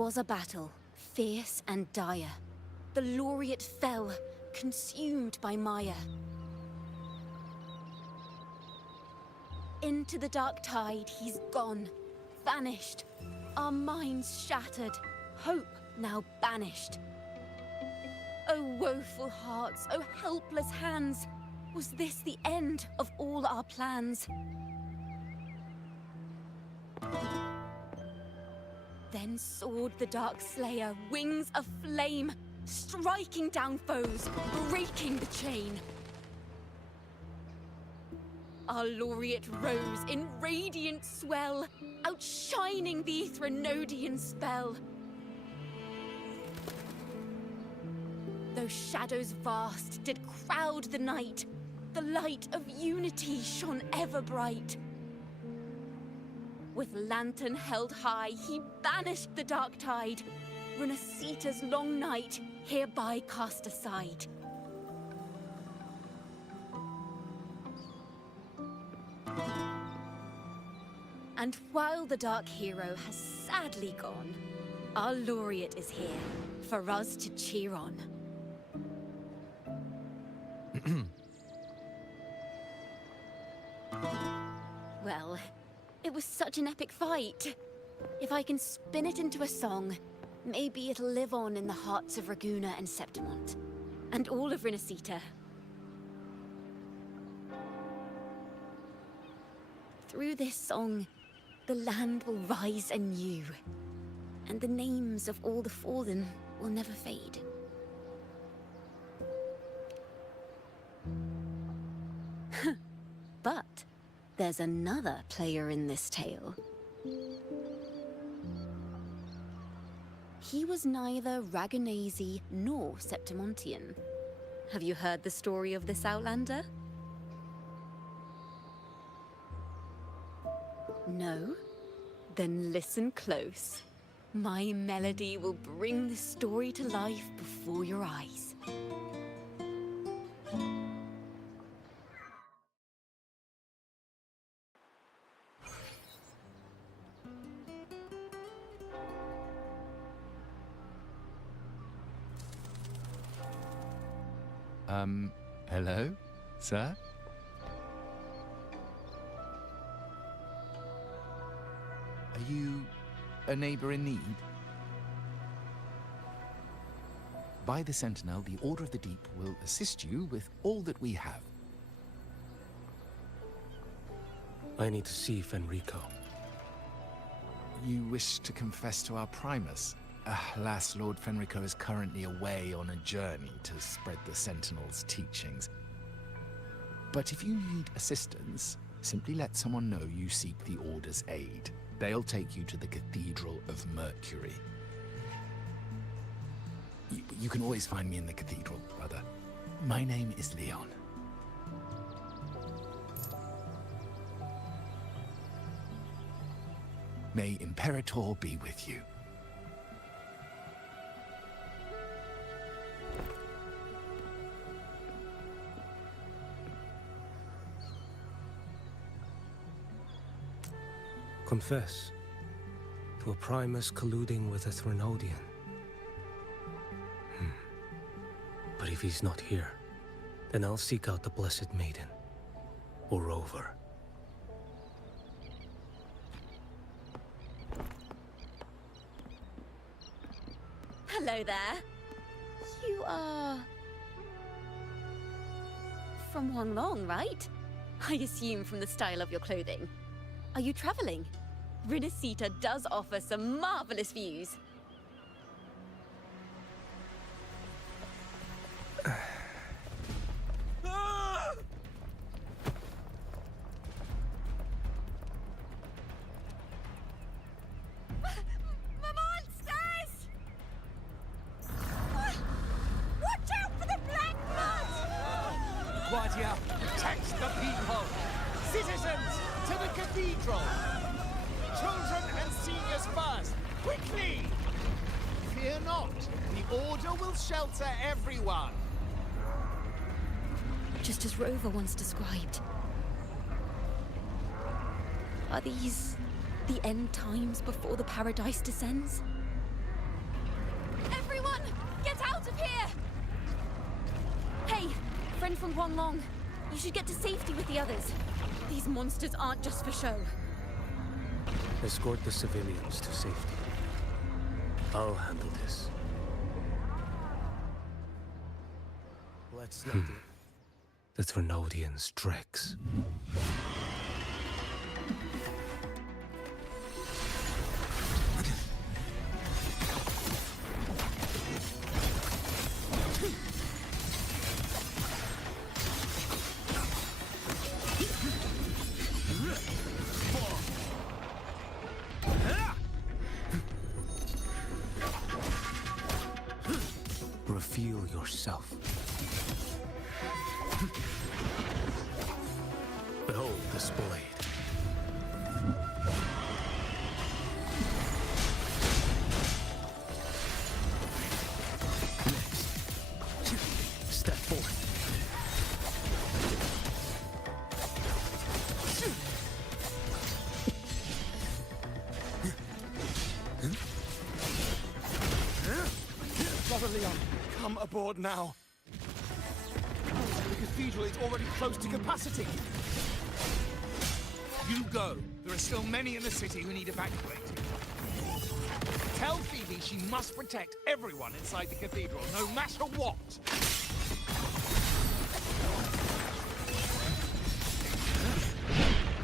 was a battle, fierce and dire. The laureate fell, consumed by mire. Into the dark tide he's gone, vanished. Our minds shattered, hope now banished. O woeful hearts, O helpless hands, was this the end of all our plans? Then soared the dark slayer, wings aflame, striking down foes, breaking the chain. Our laureate rose in radiant swell, outshining the Threnodian spell. Though shadows vast did crowd the night, the light of unity shone ever bright. With lantern held high, he banished the dark tide, Renasita's long night hereby cast aside. And while the dark hero has sadly gone, our laureate is here for us to cheer on. Well, it was such an epic fight. If I can spin it into a song, maybe it'll live on in the hearts of Raguna and Septimont, and all of Renasita. Through this song, the land will rise anew, and the names of all the fallen will never fade. But there's another player in this tale. He was neither Raganese nor Septimontian. Have you heard the story of this outlander? No? Then listen close. My melody will bring the story to life before your eyes. Hello, sir? Are you a neighbor in need? By the Sentinel, the Order of the Deep will assist you with all that we have. I need to see Fenrico. You wish to confess to our Primus? Alas, Lord Fenrico is currently away on a journey to spread the Sentinel's teachings. But if you need assistance, simply let someone know you seek the Order's aid. They'll take you to the Cathedral of Mercury. You can always find me in the Cathedral, brother. My name is Leon. May Imperator be with you. Confess to a Primus colluding with a Threnodian. But if he's not here, then I'll seek out the Blessed Maiden, or Rover. Hello there. You are... from Huanglong, right? I assume from the style of your clothing. Are you traveling? Renasita does offer some marvelous views. Guardia, protect the people! Citizens, to the cathedral! Children and seniors first! Quickly! Fear not, the Order will shelter everyone! Just as Rover once described. Are these the end times before the paradise descends? friend from Huanglong. You should get to safety with the others. These monsters aren't just for show. Escort the civilians to safety. I'll handle this. Let's not do the Thrunodians' dregs. Reveal yourself. Behold this blade. Next, step forward. Brother Leon, come aboard now. The cathedral is already close to capacity. You go. There are still many in the city who need evacuating. Tell Phoebe she must protect everyone inside the cathedral, no matter what.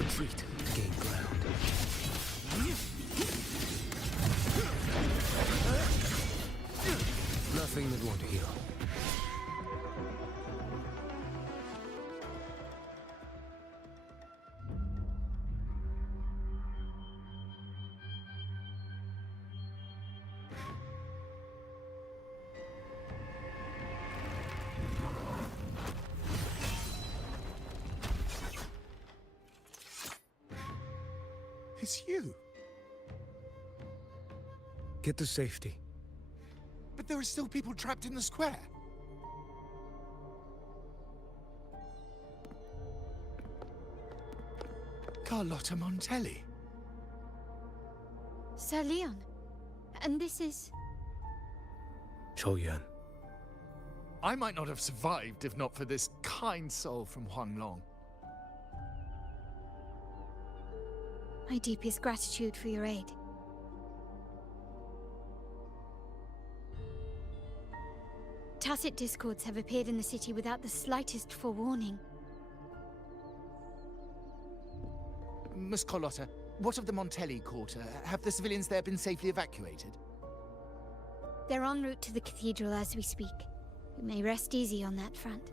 Retreat to gain ground. Nothing that won't heal. It's you. Get to safety. But there are still people trapped in the square. Carlotta Montelli. Sir Leon. And this is... Choyan. I might not have survived if not for this kind soul from Huanglong. My deepest gratitude for your aid. Tacit discords have appeared in the city without the slightest forewarning. Miss Carlotta, what of the Montelli quarter? Have the civilians there been safely evacuated? They're en route to the cathedral as we speak. You may rest easy on that front.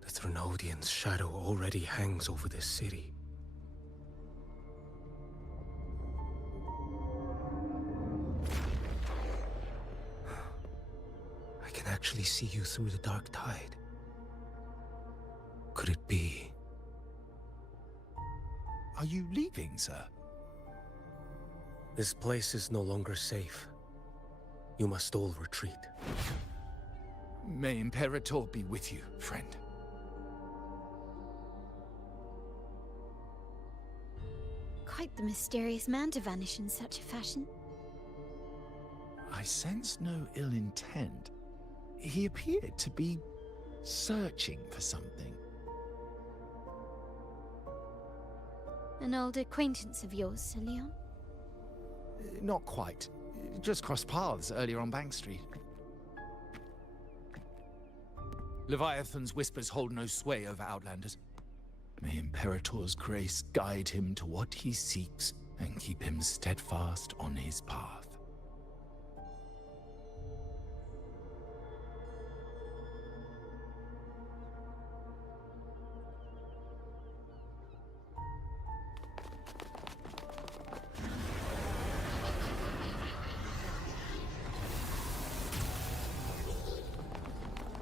The Thrunodian's shadow already hangs over this city. I can actually see you through the dark tide. Could it be? Are you leaving, sir? This place is no longer safe. You must all retreat. May Imperator be with you, friend. Quite the mysterious man to vanish in such a fashion. I sense no ill intent. He appeared to be searching for something. An old acquaintance of yours, Sir Leon? Not quite. Just crossed paths earlier on Bank Street. Leviathan's whispers hold no sway over Outlanders. May Imperator's grace guide him to what he seeks and keep him steadfast on his path.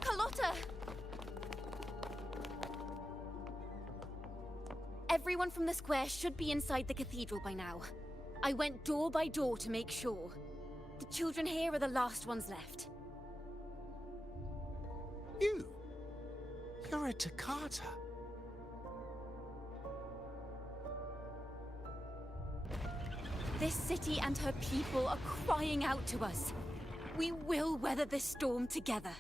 Carlotta! Everyone from the square should be inside the cathedral by now. I went door by door to make sure. The children here are the last ones left. You're a Toccata. This city and her people are crying out to us. We will weather this storm together.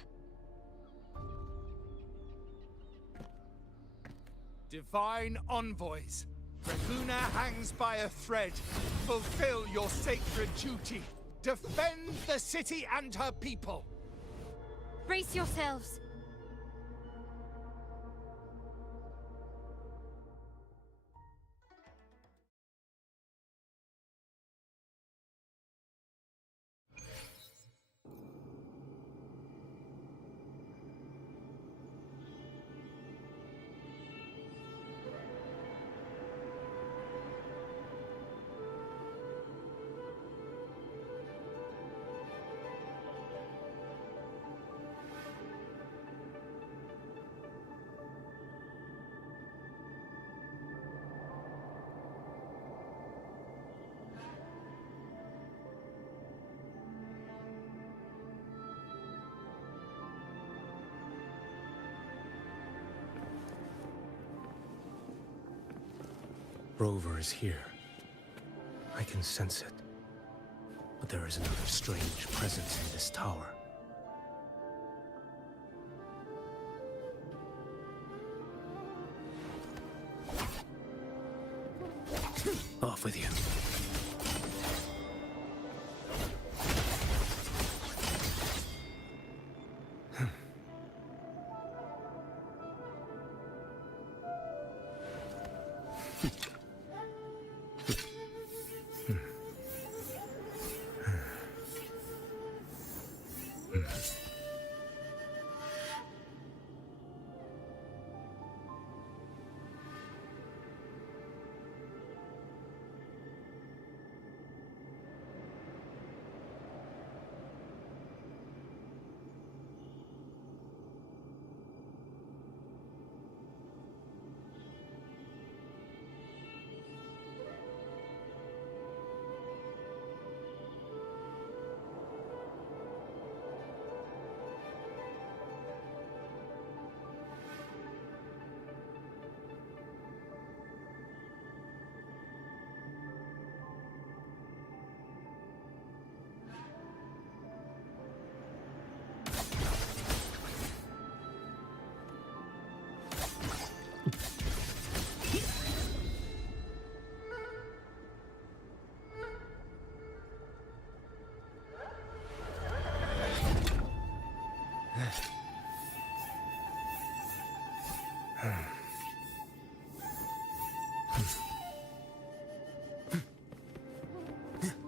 Divine envoys, Draguna hangs by a thread. Fulfill your sacred duty. Defend the city and her people. Brace yourselves. Rover is here. I can sense it. But there is another strange presence in this tower. Off with you.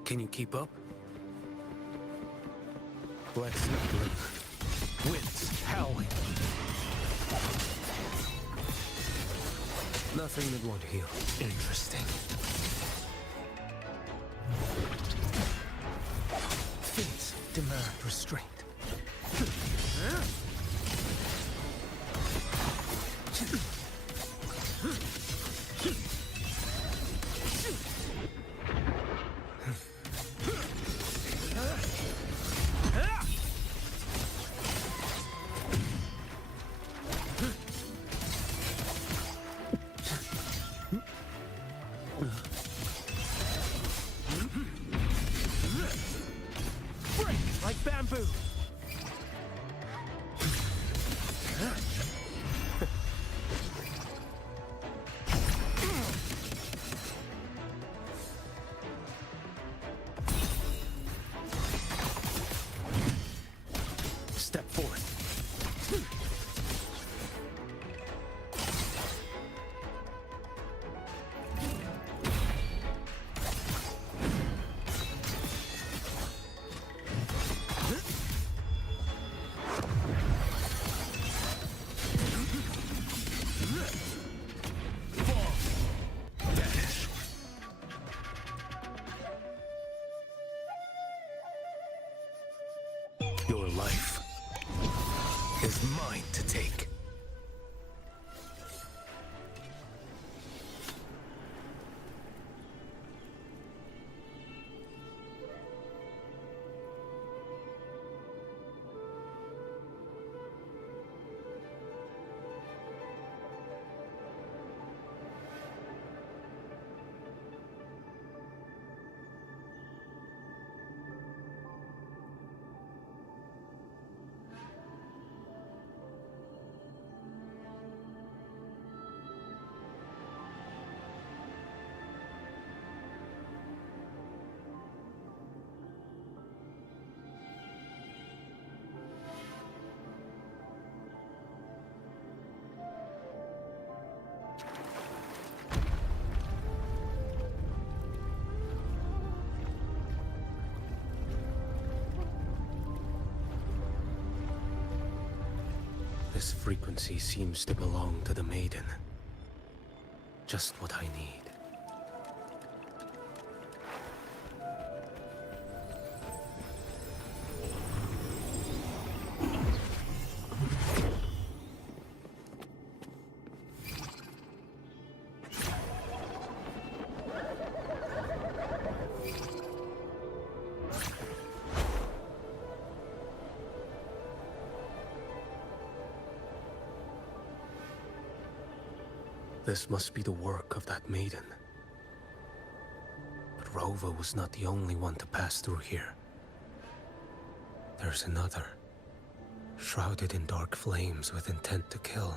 Can you keep up? Let's look. Winds howling. Nothing that won't heal. Interesting. Fates demand restraint. Like bamboo. Step forth. Your life is mine to take. This frequency seems to belong to the Maiden. Just what I need. This must be the work of that maiden. But Rova was not the only one to pass through here. There's another, shrouded in dark flames with intent to kill.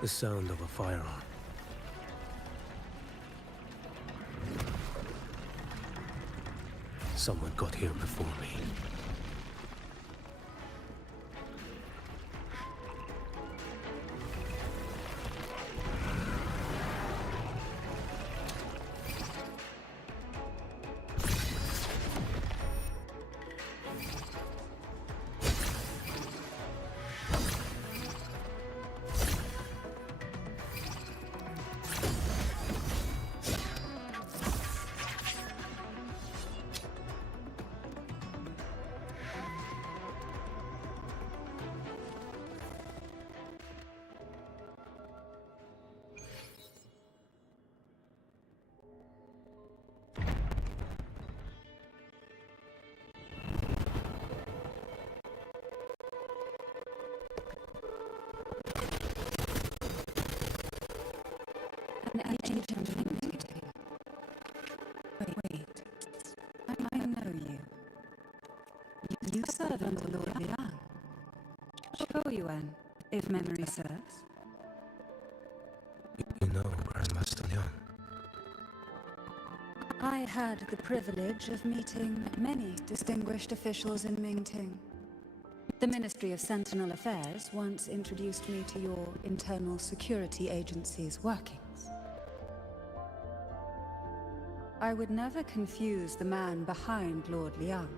The sound of a firearm. Someone got here before me. An ancient meeting. Wait. I know you. You serve under Lord Liang. Yuan, if memory serves. You know Grandmaster Liang. I had the privilege of meeting many distinguished officials in Mingting. The Ministry of Sentinel Affairs once introduced me to your internal security agency's workings. I would never confuse the man behind Lord Liang,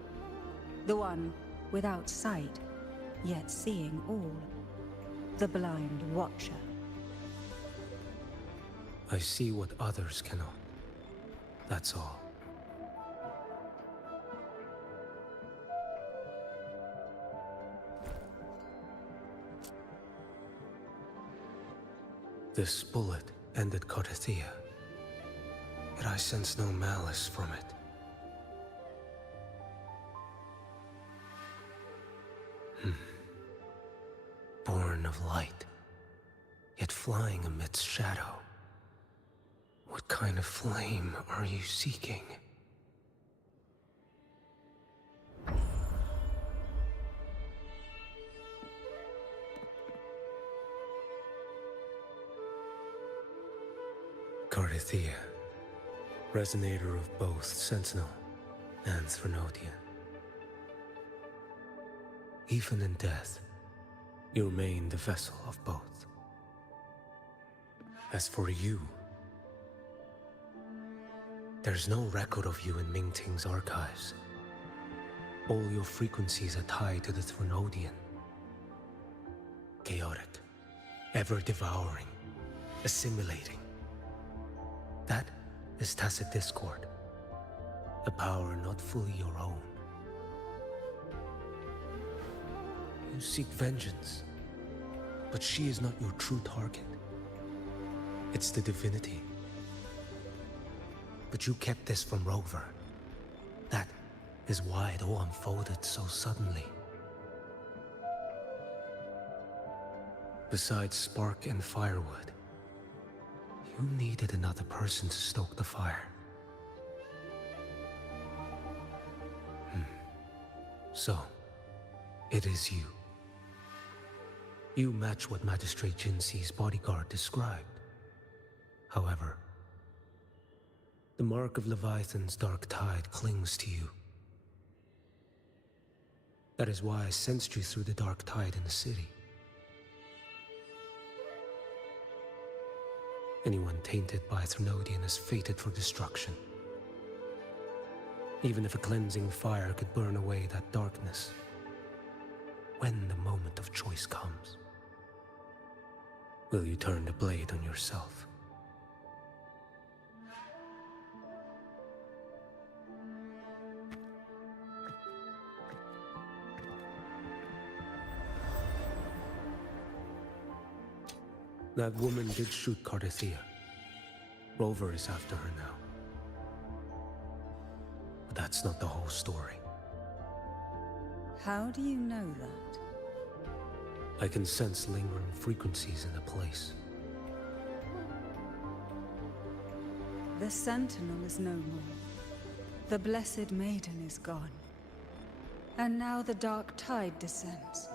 the one without sight, yet seeing all, the blind watcher. I see what others cannot. That's all. This bullet ended Carthia, yet I sense no malice from it. Born of light, yet flying amidst shadow. What kind of flame are you seeking? Carthia, resonator of both Sentinel and Threnodian. Even in death, you remain the vessel of both. As for you, there's no record of you in Mingting's archives. All your frequencies are tied to the Threnodian. Chaotic, ever devouring, assimilating. That is tacit discord, a power not fully your own. You seek vengeance, but she is not your true target. It's the divinity. But you kept this from Rover. That is why it all unfolded so suddenly. Besides spark and firewood, you needed another person to stoke the fire. So, it is you. You match what Magistrate Jinxi's bodyguard described. However, the mark of Leviathan's dark tide clings to you. That is why I sensed you through the dark tide in the city. Anyone tainted by Thrunodian is fated for destruction. Even if a cleansing fire could burn away that darkness, when the moment of choice comes, will you turn the blade on yourself? That woman did shoot Cardathea. Rover is after her now. But that's not the whole story. How do you know that? I can sense lingering frequencies in the place. The Sentinel is no more. The Blessed Maiden is gone. And now the dark tide descends.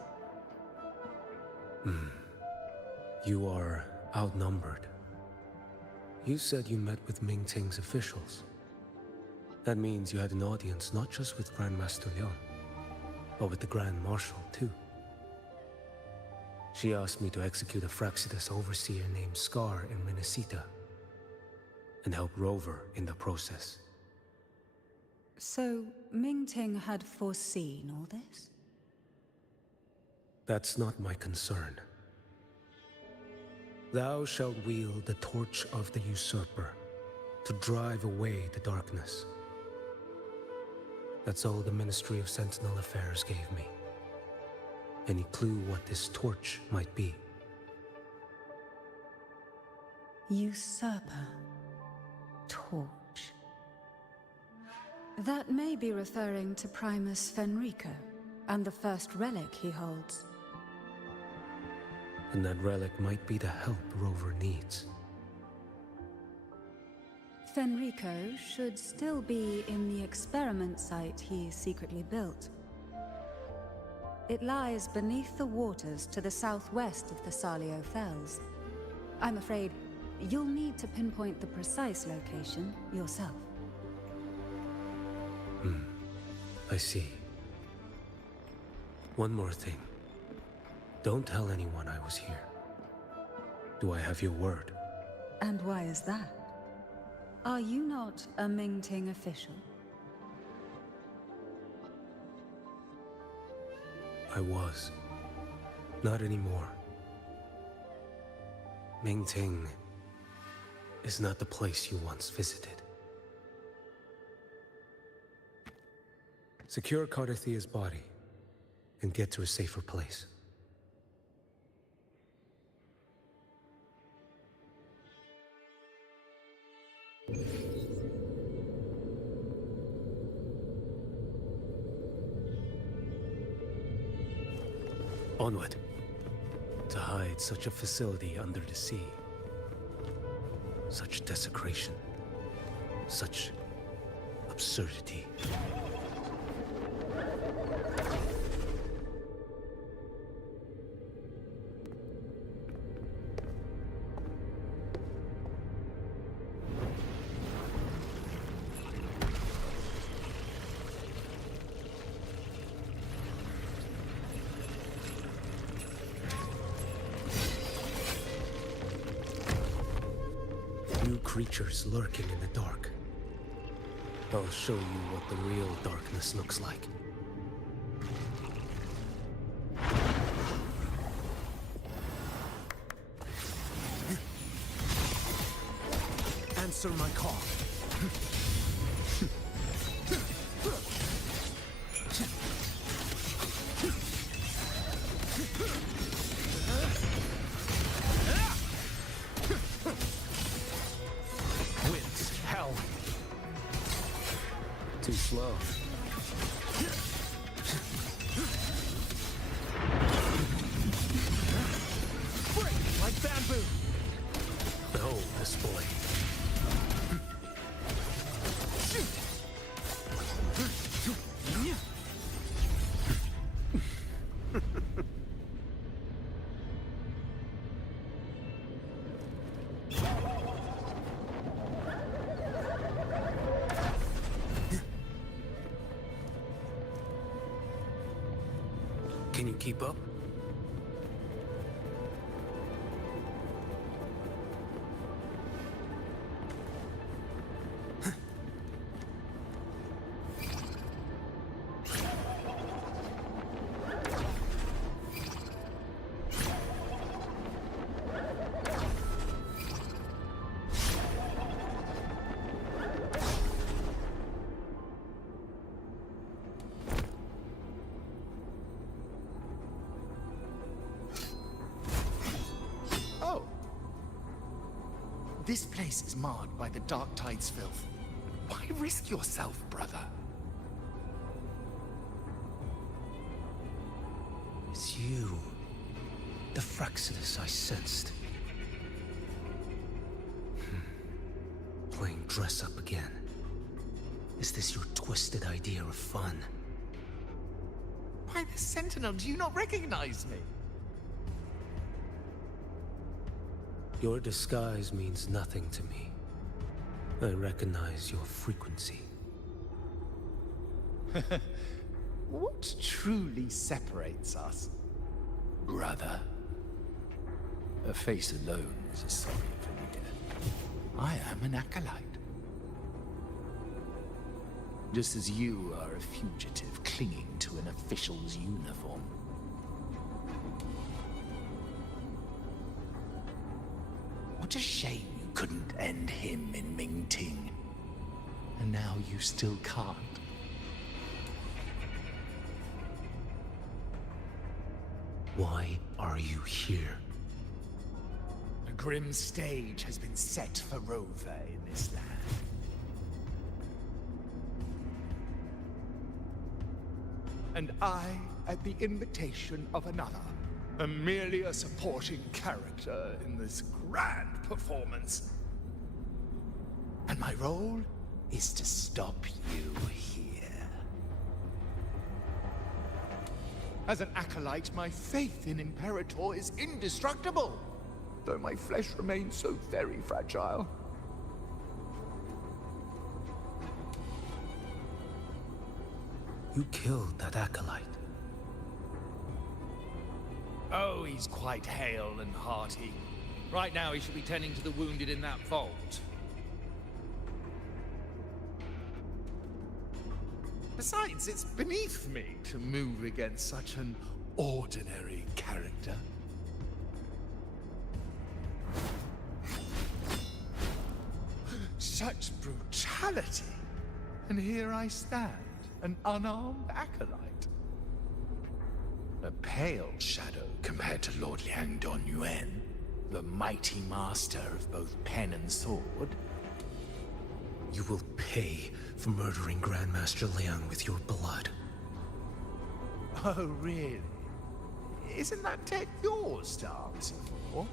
You are outnumbered. You said you met with Mingting's officials. That means you had an audience not just with Grandmaster Leon, but with the Grand Marshal too. She asked me to execute a Fraxidus overseer named Scar in Renacita, and help Rover in the process. So, Mingting had foreseen all this? That's not my concern. Thou shalt wield the torch of the usurper to drive away the darkness. That's all the Ministry of Sentinel Affairs gave me. Any clue what this torch might be? Usurper. Torch. That may be referring to Primus Fenrico, and the first relic he holds. And that relic might be the help Rover needs. Fenrico should still be in the experiment site he secretly built. It lies beneath the waters to the southwest of the Salio Fells. I'm afraid you'll need to pinpoint the precise location yourself. I see. One more thing. Don't tell anyone I was here. Do I have your word? And why is that? Are you not a Mingting official? I was. Not anymore. Mingting is not the place you once visited. Secure Cardathea's body and get to a safer place. Onward. To hide such a facility under the sea. Such desecration. Such absurdity. Creatures lurking in the dark. I'll show you what the real darkness looks like. Answer my call. Winds, hell. Too slow. Break like bamboo! Behold this boy. Can you keep up? Oh. This place is marred by the Dark Tide's filth. Why risk yourself, brother? It's you. The Fraxidus I sensed. Playing dress up again. Is this your twisted idea of fun? Why, the Sentinel, do you not recognize me? Your disguise means nothing to me. I recognize your frequency. What truly separates us, brother? A face alone is a sorry familiar. I am an acolyte. Just as you are a fugitive clinging to an official's uniform. What a shame you couldn't end him in Mingting. And now you still can't. Why are you here? A grim stage has been set for Rover in this land. And I, at the invitation of another, am merely a supporting character in this grand performance. And my role is to stop you here. As an acolyte, my faith in Imperator is indestructible, though my flesh remains so very fragile. You killed that acolyte. Oh, he's quite hale and hearty. Right now he should be tending to the wounded in that vault. Besides, it's beneath me to move against such an ordinary character. Such brutality! And here I stand, an unarmed acolyte. A pale shadow compared to Lord Liang Don Yuan, the mighty master of both pen and sword. You will pay for murdering Grandmaster Liang with your blood. Oh, really? Isn't that tech yours to answer for?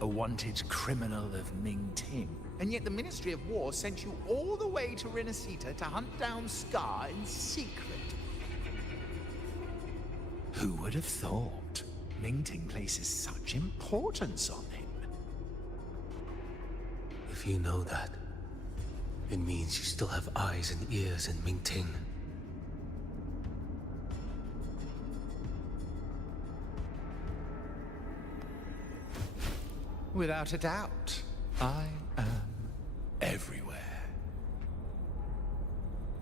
A wanted criminal of Mingting. And yet the Ministry of War sent you all the way to Renacita to hunt down Scar in secret. Who would have thought? Mingting places such importance on him. If you know that, it means you still have eyes and ears in Mingting. Without a doubt, I am everywhere.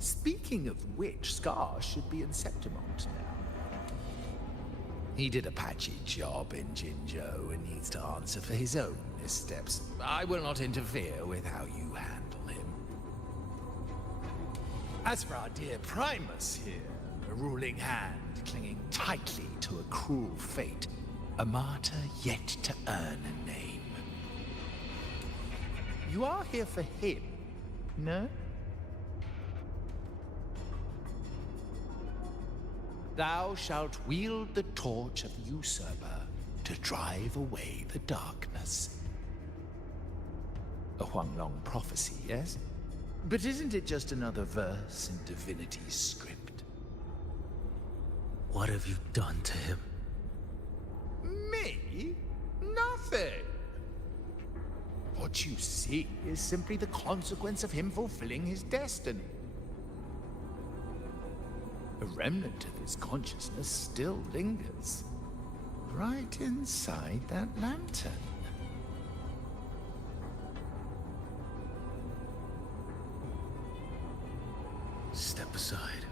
Speaking of which, Scar should be in Septimont now. He did a patchy job in Jinzhou and needs to answer for his own missteps. I will not interfere with how you handle him. As for our dear Primus here, a ruling hand clinging tightly to a cruel fate. A martyr yet to earn a name. You are here for him, no? Thou shalt wield the torch of the usurper to drive away the darkness. A Huanglong prophecy, yes? But isn't it just another verse in divinity's script? What have you done to him? Me? Nothing. What you see is simply the consequence of him fulfilling his destiny. A remnant of his consciousness still lingers, right inside that lantern. Step aside.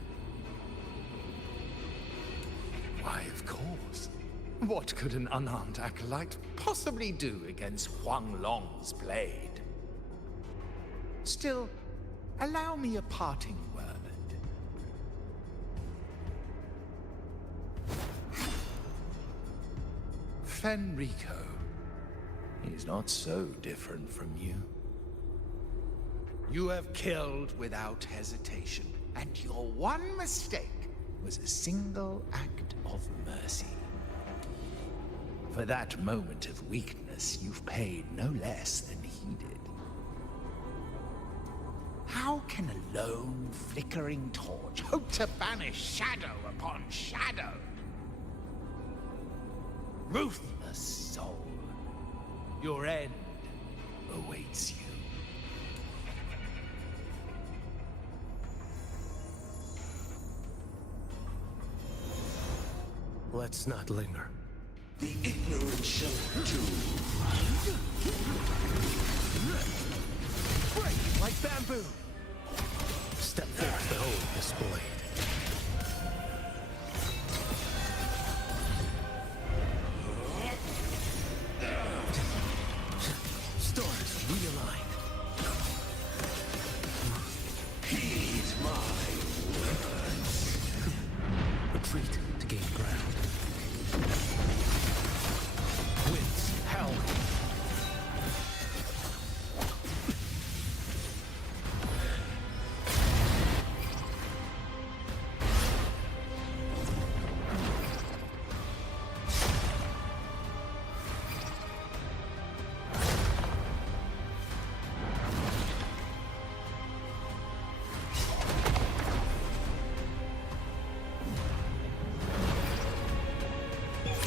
Why, of course. What could an unarmed acolyte possibly do against Huanglong's blade? Still, allow me a parting word. Fenrico is not so different from you. You have killed without hesitation, and your one mistake was a single act of mercy. For that moment of weakness, you've paid no less than he did. How can a lone, flickering torch hope to banish shadow upon shadow? Ruthless soul, your end awaits you. Let's not linger. The ignorant shall do. Break like bamboo! Step forth, behold this blade. Stars realign. Heed my words. Retreat to gain ground. Winds howl.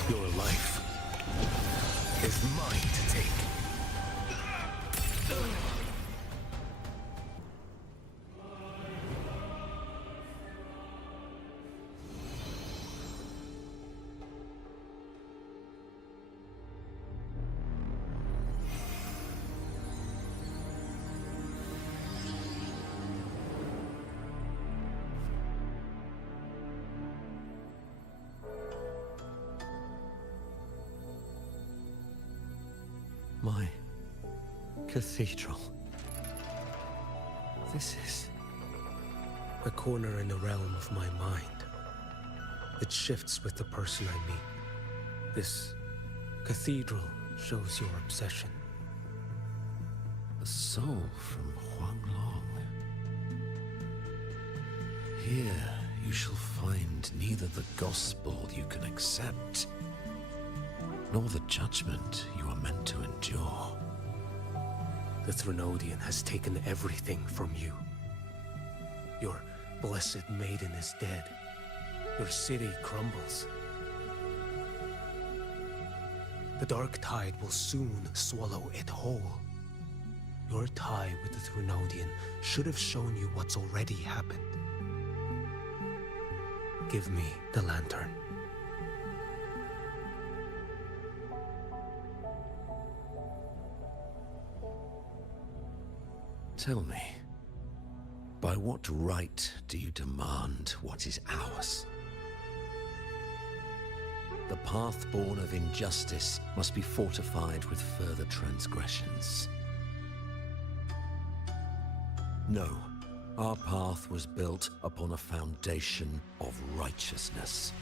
Your life is mine to take. My cathedral. This is... A corner in the realm of my mind. It shifts with the person I meet. This cathedral shows your obsession. a soul from Huanglong. Here you shall find neither the gospel you can accept, nor the judgment you are meant to endure. The Threnodian has taken everything from you. Your blessed maiden is dead. Your city crumbles. The dark tide will soon swallow it whole. Your tie with the Threnodian should have shown you what's already happened. Give me the lantern. Tell me, by what right do you demand what is ours? The path born of injustice must be fortified with further transgressions. No, Our path was built upon a foundation of righteousness.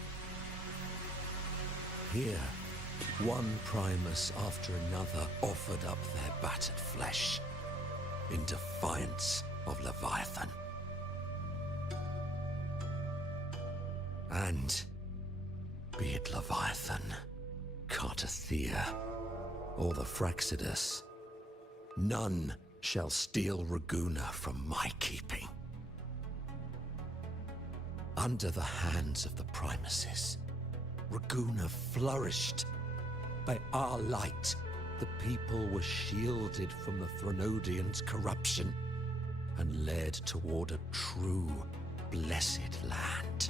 Here, one Primus after another offered up their battered flesh in defiance of Leviathan. And be it Leviathan, Cartathea, or the Fraxidus, none shall steal Raguna from my keeping. Under the hands of the Primuses, Raguna flourished. By our light, the people were shielded from the Threnodians' corruption and led toward a true, blessed land.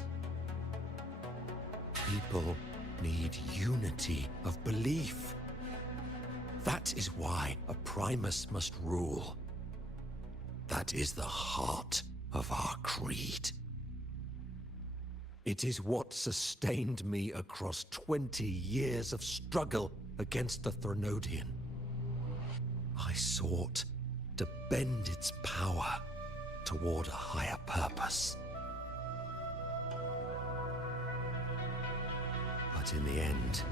People need unity of belief. That is why a Primus must rule. That is the heart of our creed. It is what sustained me across 20 years of struggle against the Threnodian. I sought to bend its power toward a higher purpose. But in the end,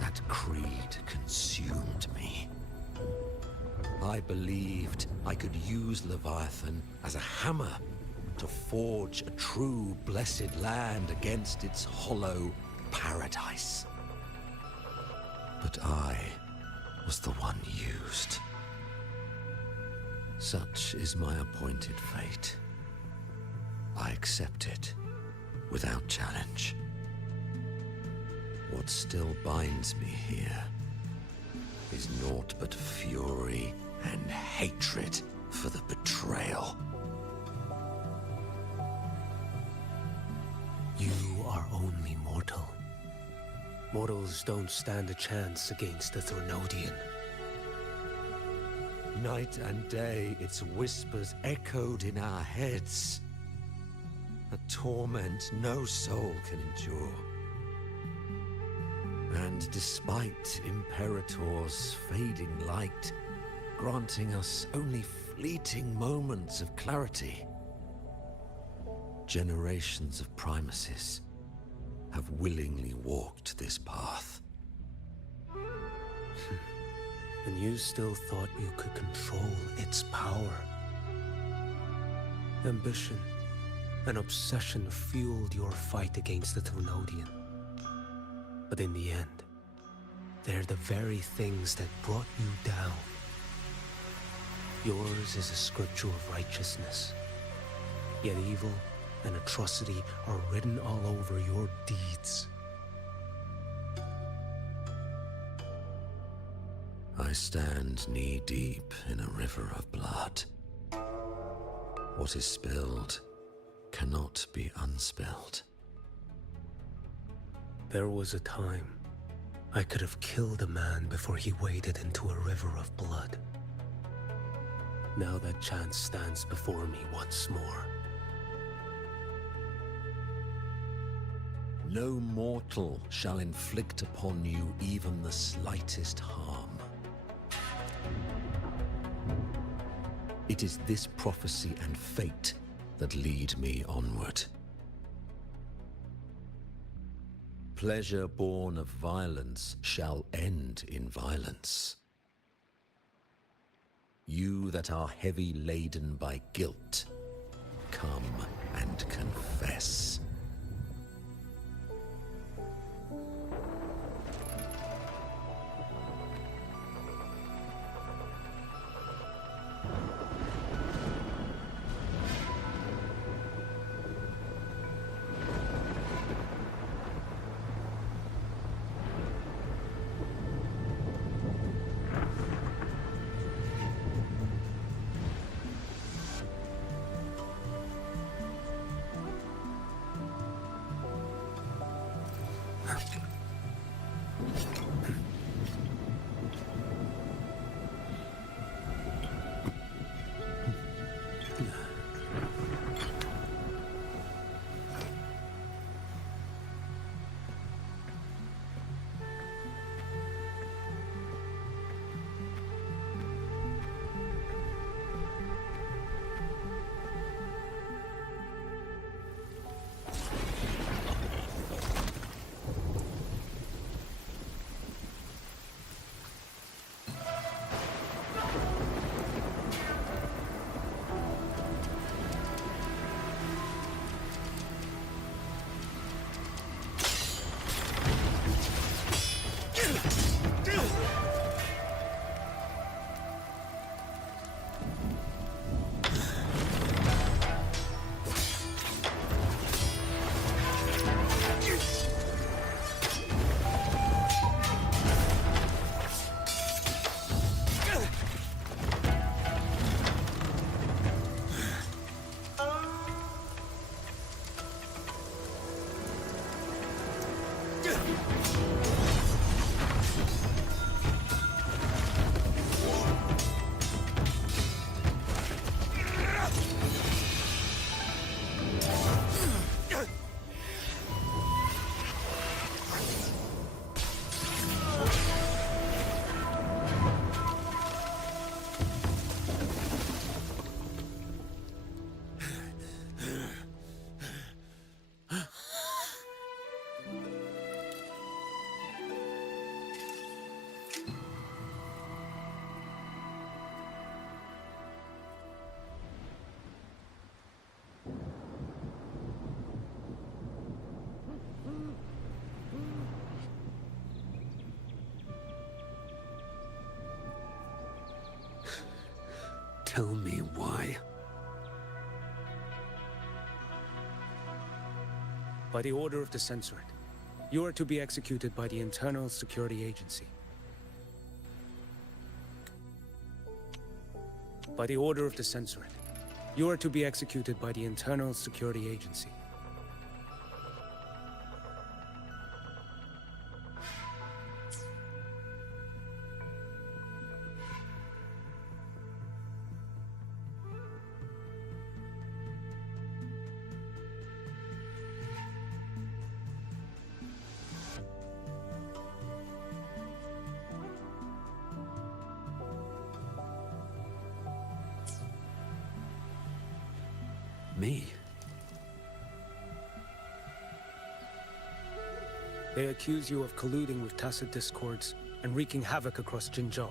that creed consumed me. I believed I could use Leviathan as a hammer to forge a true blessed land against its hollow paradise. But I was the one used. Such is my appointed fate. I accept it without challenge. What still binds me here is naught but fury and hatred for the betrayal. You are only mortal. Mortals don't stand a chance against the Threnodian. Night and day, its whispers echoed in our heads. A torment no soul can endure. And despite Imperator's fading light, granting us only fleeting moments of clarity, generations of Primuses have willingly walked this path. And you still thought you could control its power. Ambition and obsession fueled your fight against the Threnodian. But in the end, they're the very things that brought you down. Yours is a scripture of righteousness, yet evil and atrocity are written all over your deeds. I stand knee-deep in a river of blood. What is spilled cannot be unspilled. There was a time I could have killed a man before he waded into a river of blood. Now that chance stands before me once more. No mortal shall inflict upon you even the slightest harm. It is this prophecy and fate that lead me onward. Pleasure born of violence shall end in violence. You that are heavy laden by guilt, come and confess. Tell me why. By the order of the Censorate, you are to be executed by the Internal Security Agency. By the order of the Censorate, you are to be executed by the Internal Security Agency. Me? They accuse you of colluding with tacit discords and wreaking havoc across Jinzhou.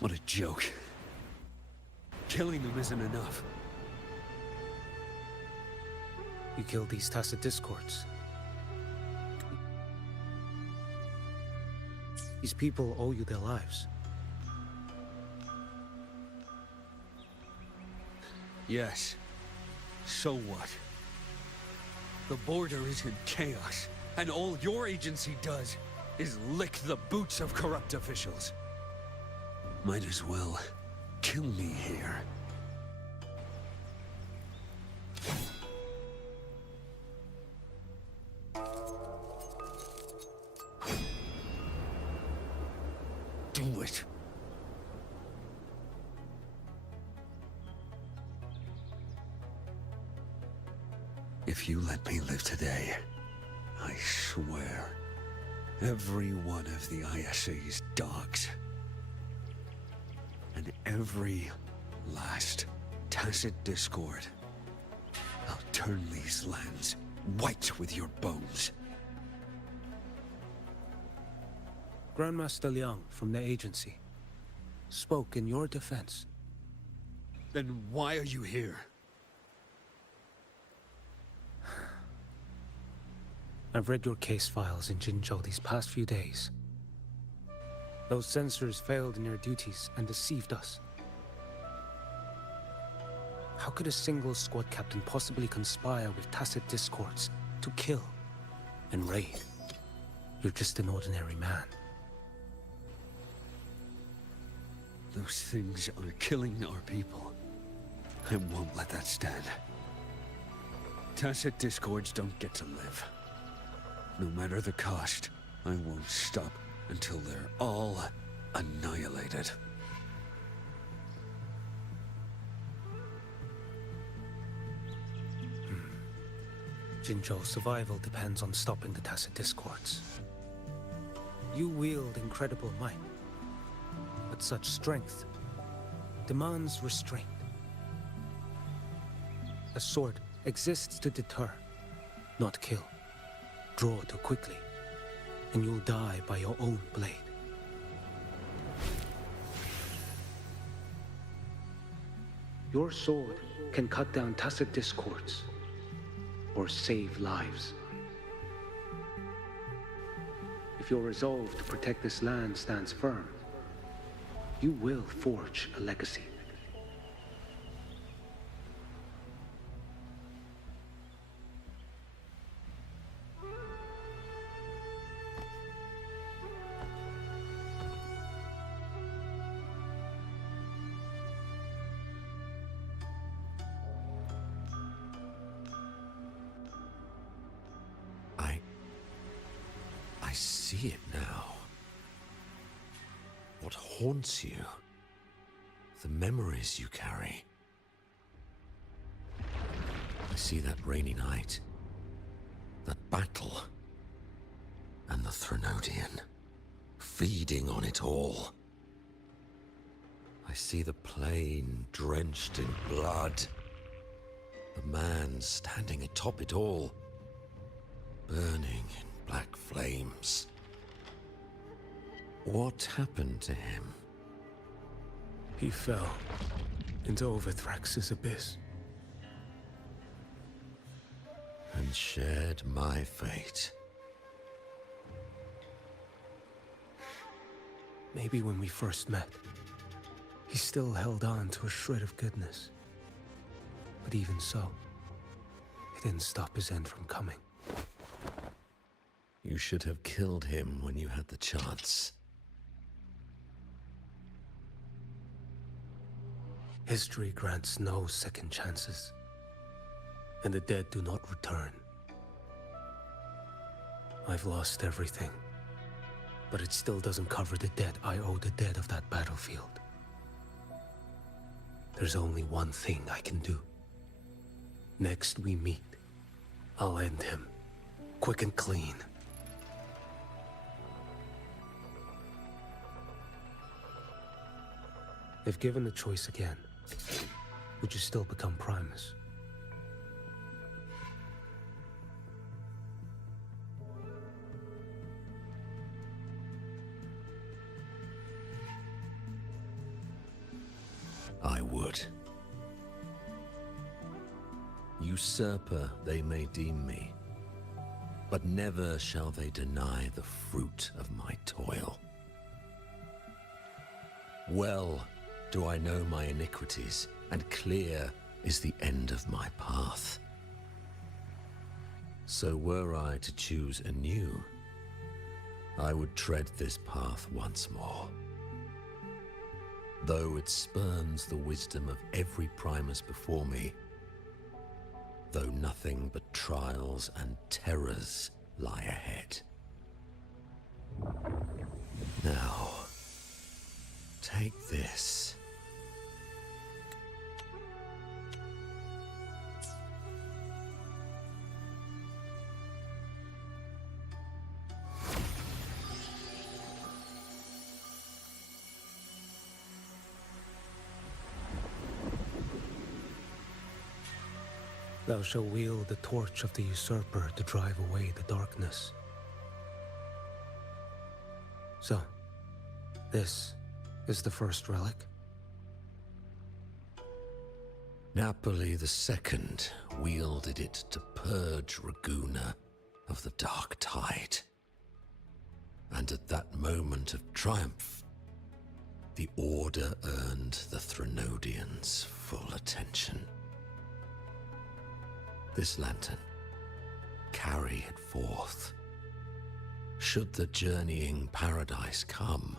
What a joke. Killing them isn't enough. You killed these tacit discords. These people owe you their lives. Yes. So what? The border is in chaos, and all your agency does is lick the boots of corrupt officials. Might as well kill me here. Do it. If you let me live today, I swear, every one of the ISA's dogs, and every last tacit discord, I'll turn these lands white with your bones. Grandmaster Liang from the agency spoke in your defense. Then why are you here? I've read your case files in Jinzhou these past few days. Those censors failed in their duties and deceived us. How could a single squad captain possibly conspire with tacit discords to kill and raid? You're just an ordinary man. Those things are killing our people. I won't let that stand. Tacit discords don't get to live. No matter the cost, I won't stop until they're all annihilated. Jinzhou's survival depends on stopping the tacit discords. You wield incredible might, but such strength demands restraint. A sword exists to deter, not kill. Draw too quickly, and you'll die by your own blade. Your sword can cut down tacit discords, or save lives. If your resolve to protect this land stands firm, you will forge a legacy. I see it now. What haunts you? The memories you carry. I see that rainy night, that battle, and the Threnodian, feeding on it all. I see the plain drenched in blood, the man standing atop it all, burning in black flames. What happened to him? He fell into Overthrax's abyss. And shared my fate. Maybe when we first met, he still held on to a shred of goodness. But even so, it didn't stop his end from coming. You should have killed him when you had the chance. History grants no second chances, and the dead do not return. I've lost everything, but it still doesn't cover the debt I owe the dead of that battlefield. There's only one thing I can do. Next we meet, I'll end him, quick and clean. If given the choice again, would you still become Primus? I would. Usurper they may deem me, but never shall they deny the fruit of my toil. Well do I know my iniquities, and clear is the end of my path. So were I to choose anew, I would tread this path once more. Though it spurns the wisdom of every Primus before me, though nothing but trials and terrors lie ahead. Now, take this. Thou shalt wield the torch of the usurper to drive away the darkness. So, this is the first relic? Napoli II wielded it to purge Raguna of the dark tide. And at that moment of triumph, the Order earned the Threnodians full attention. This lantern, carry it forth. Should the journeying paradise come,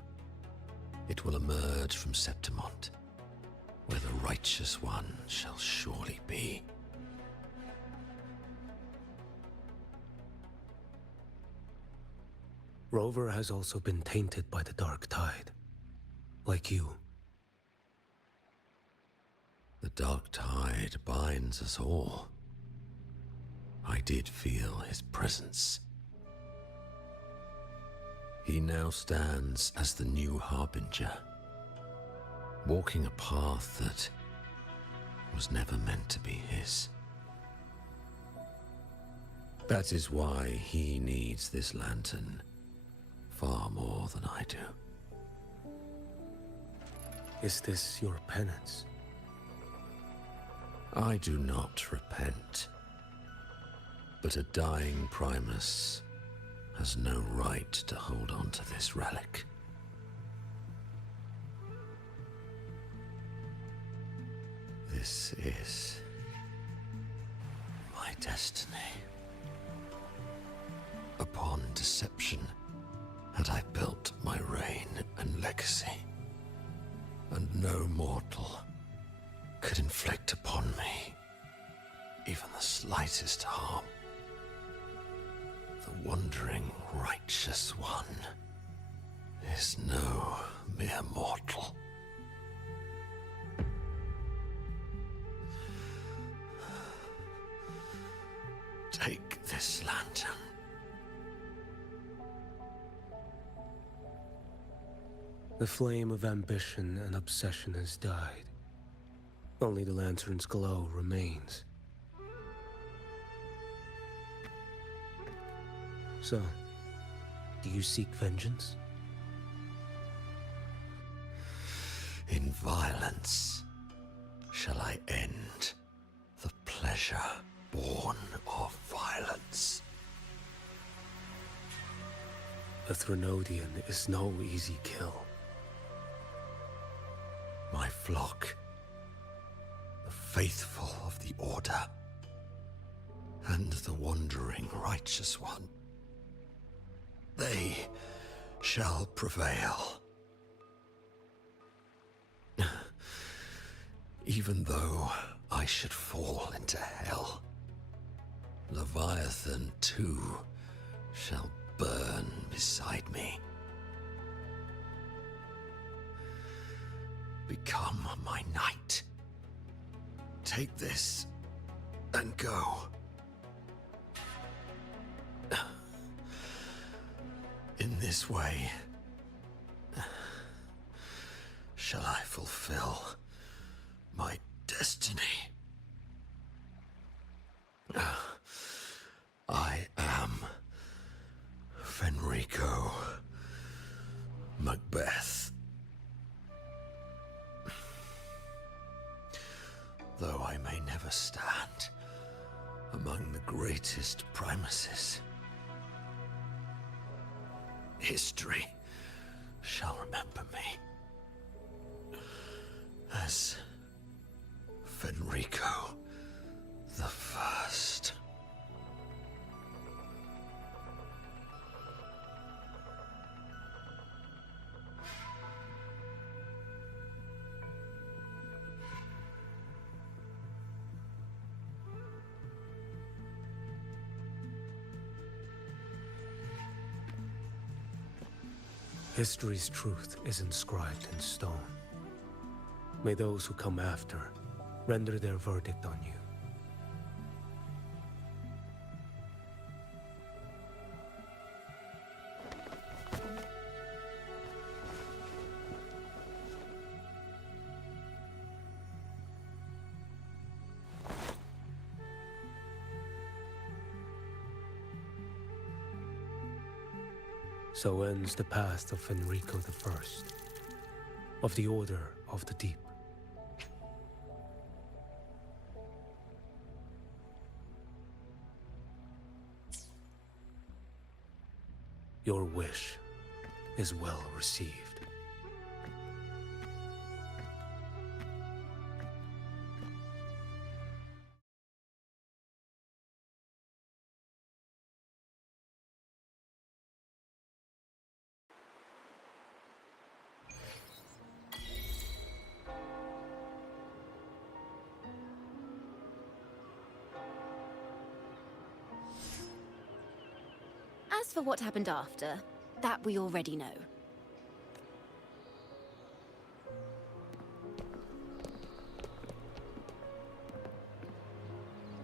it will emerge from Septimont, where the righteous one shall surely be. Rover has also been tainted by the dark tide, like you. The dark tide binds us all. I did feel his presence. He now stands as the new harbinger, walking a path that was never meant to be his. That is why he needs this lantern far more than I do. Is this your penance? I do not repent. But a dying Primus has no right to hold on to this relic. This is my destiny. Upon deception had I built my reign and legacy, and no mortal could inflict upon me even the slightest harm. The wandering righteous one is no mere mortal. Take this lantern. The flame of ambition and obsession has died. Only the lantern's glow remains. So, do you seek vengeance? In violence shall I end the pleasure born of violence. A Threnodian is no easy kill. My flock, the faithful of the Order, and the wandering righteous one, they shall prevail. Even though I should fall into hell, Leviathan too shall burn beside me. Become my knight. Take this and go. In this way, shall I fulfill my destiny. I am Fenrico Macbeth. greatest primuses. History shall remember me as Fenrico the First. History's truth is inscribed in stone. May those who come after render their verdict on you. So ends the path of Fenrico the First, of the Order of the Deep. Your wish is well received. As for what happened after, that we already know.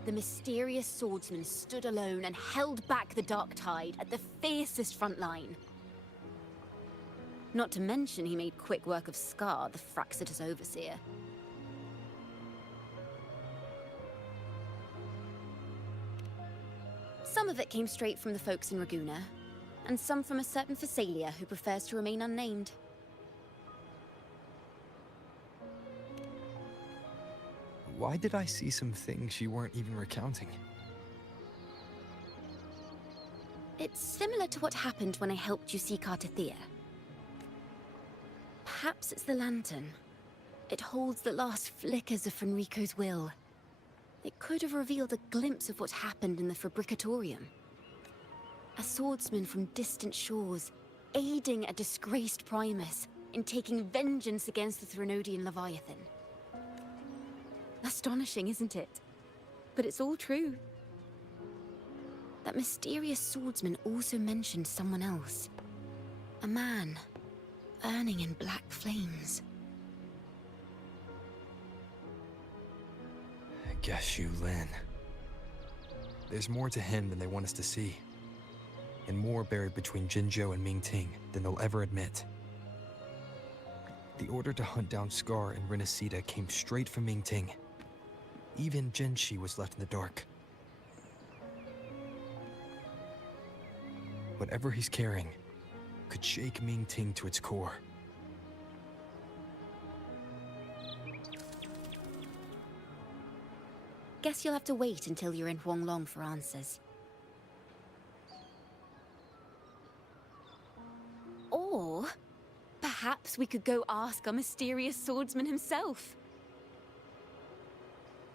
The mysterious swordsman stood alone and held back the dark tide at the fiercest front line. Not to mention he made quick work of Scar, the Fraxitous overseer. Some of it came straight from the folks in Raguna, and some from a certain Phasalia who prefers to remain unnamed. Why did I see some things you weren't even recounting? It's similar to what happened when I helped you seek Artathea. Perhaps it's the lantern. It holds the last flickers of Fenrico's will. It could have revealed a glimpse of what happened in the Fabricatorium. A swordsman from distant shores, aiding a disgraced Primus in taking vengeance against the Threnodian Leviathan. Astonishing, isn't it? But it's all true. That mysterious swordsman also mentioned someone else. A man, burning in black flames. Guess you, Lin. There's more to him than they want us to see. And more buried between Jinzhou and Mingting than they'll ever admit. The order to hunt down Scar and Renacita came straight from Mingting. Even Jinshi was left in the dark. Whatever he's carrying could shake Mingting to its core. Guess you'll have to wait until you're in Huanglong for answers. Or perhaps we could go ask our mysterious swordsman himself.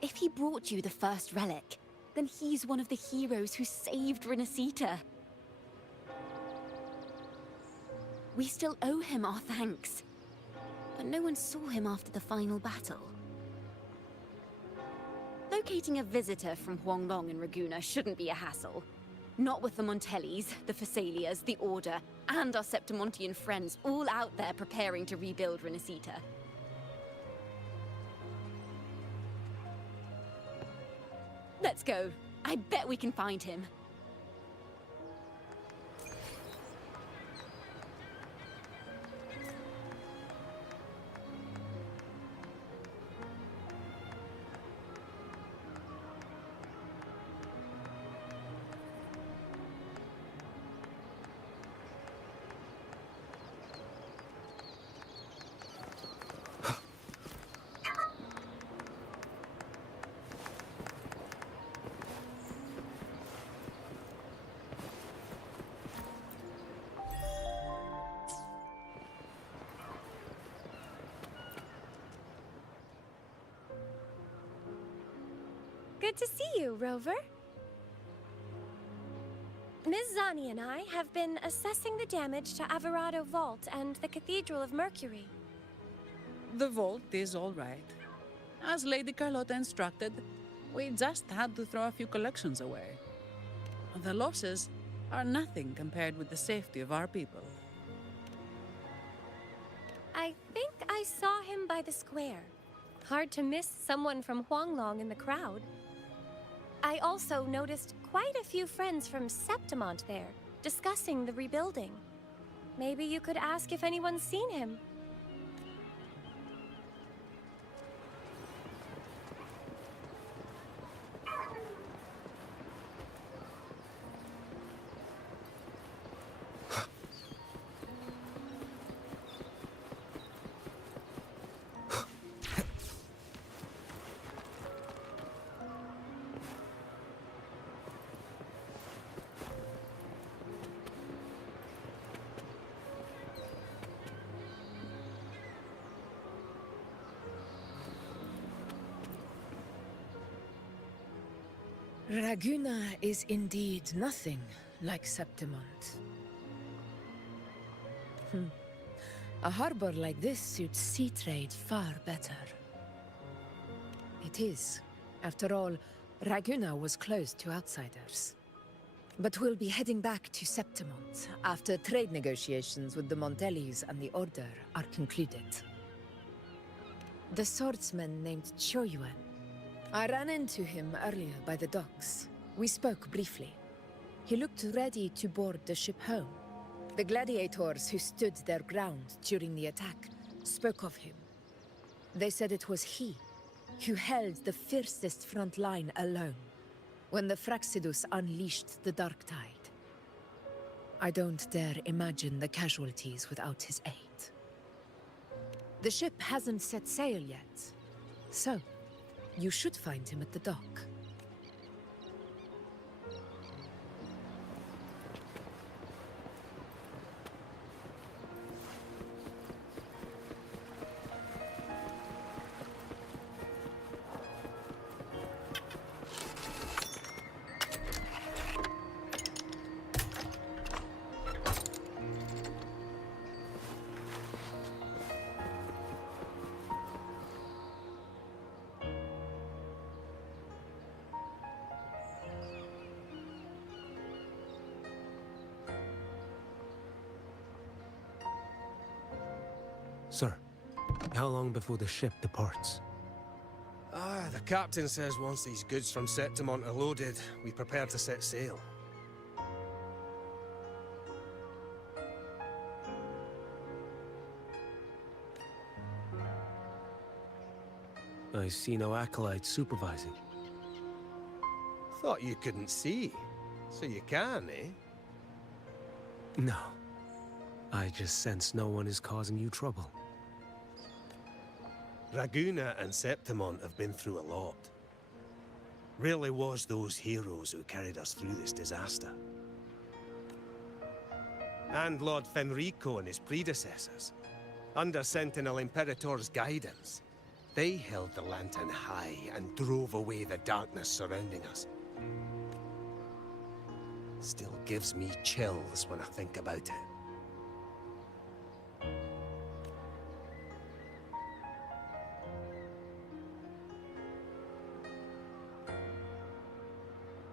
If he brought you the first relic, then he's one of the heroes who saved Renacita. We still owe him our thanks, but no one saw him after the final battle. Locating a visitor from Huanglong and Raguna shouldn't be a hassle. Not with the Montellis, the Phasalias, the Order, and our Septimontian friends all out there preparing to rebuild Renacita. Let's go. I bet we can find him. Good to see you, Rover. Ms. Zani and I have been assessing the damage to Averado Vault and the Cathedral of Mercury. The vault is all right. As Lady Carlotta instructed, we just had to throw a few collections away. The losses are nothing compared with the safety of our people. I think I saw him by the square. Hard to miss someone from Huanglong in the crowd. I also noticed quite a few friends from Septimont there, discussing the rebuilding. Maybe you could ask if anyone's seen him. Raguna is indeed nothing like Septimont. A harbor like this suits sea trade far better. It is. After all, Raguna was closed to outsiders. But we'll be heading back to Septimont after trade negotiations with the Montellis and the Order are concluded. The swordsman named Choyuan. I ran into him earlier by the docks. We spoke briefly. He looked ready to board the ship home. The gladiators who stood their ground during the attack spoke of him. They said it was he who held the fiercest front line alone when the Fraxidus unleashed the Dark Tide. I don't dare imagine the casualties without his aid. The ship hasn't set sail yet, so you should find him at the dock. Sir, how long before the ship departs? The captain says once these goods from Septimont are loaded, we prepare to set sail. I see no acolytes supervising. Thought you couldn't see, so you can, eh? No. I just sense no one is causing you trouble. Raguna and Septimont have been through a lot. Rarely was those heroes who carried us through this disaster. And Lord Fenrico and his predecessors, under Sentinel Imperator's guidance, they held the lantern high and drove away the darkness surrounding us. Still gives me chills when I think about it.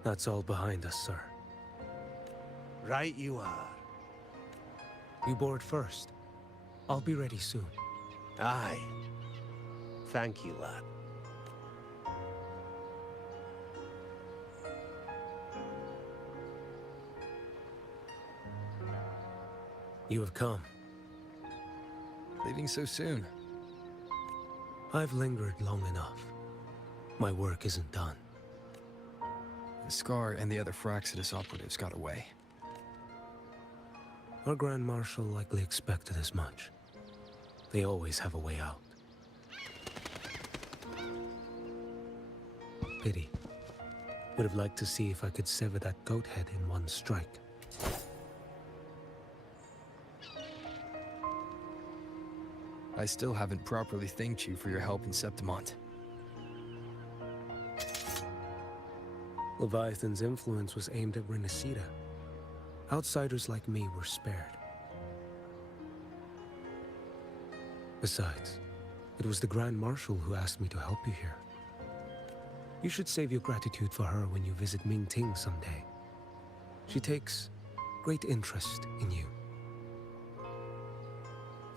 That's all behind us, sir. Right you are. You board first. I'll be ready soon. Aye. Thank you, lad. You have come. Leaving so soon. I've lingered long enough. My work isn't done. The Scar and the other Fraxidus operatives got away. Our Grand Marshal likely expected as much. They always have a way out. Pity. Would have liked to see if I could sever that goat head in one strike. I still haven't properly thanked you for your help in Septimont. Leviathan's influence was aimed at Renacida. Outsiders like me were spared. Besides, it was the Grand Marshal who asked me to help you here. You should save your gratitude for her when you visit Mingting someday. She takes great interest in you.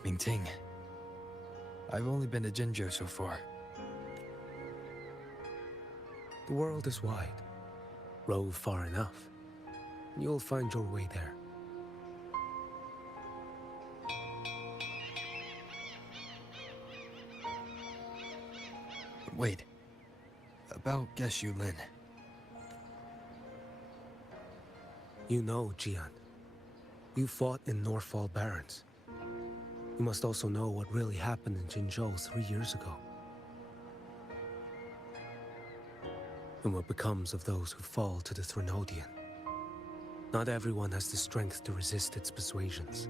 Mingting. I've only been to Jinzhou so far. The world is wide. Rove far enough, and you'll find your way there. Wait. About Geshu Lin. You know, Jian. You fought in Northfall Barrens. You must also know what really happened in Jinzhou 3 years ago. And what becomes of those who fall to the Threnodian. Not everyone has the strength to resist its persuasions.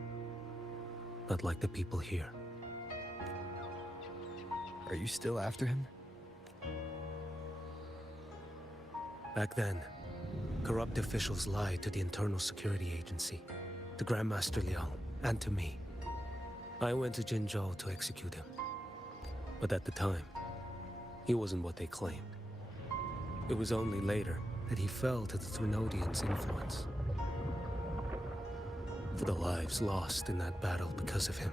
Not like the people here. Are you still after him? Back then, corrupt officials lied to the Internal Security Agency, to Grandmaster Liang, and to me. I went to Jinzhou to execute him. But at the time, he wasn't what they claimed. It was only later that he fell to the Threnodians' influence. For the lives lost in that battle because of him,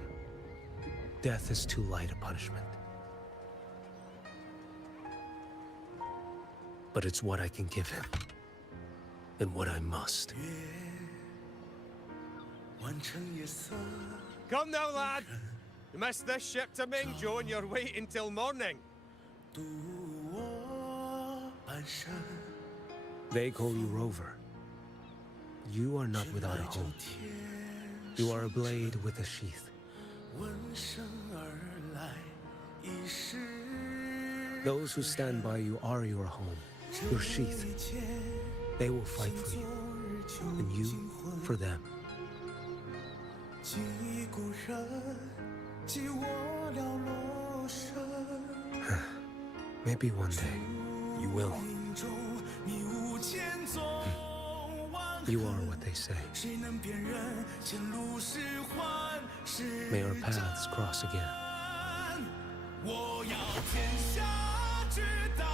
death is too light a punishment. But it's what I can give him, and what I must. Come now, lad! You missed this ship to Mingzhou and you're waiting till morning. They call you Rover. You are not without a home. You are a blade with a sheath. Those who stand by you are your home, your sheath. They will fight for you, and you for them. Maybe one day, you will. You are what they say. May our paths cross again. 我要天下之大，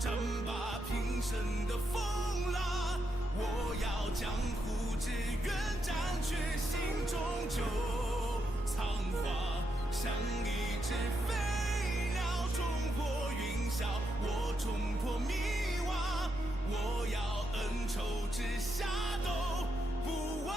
争霸平生的风浪。我要江湖之远，占据心中就仓皇，像一只飞鸟冲破云霄，我冲破迷惘。我要恩仇之下都不忘。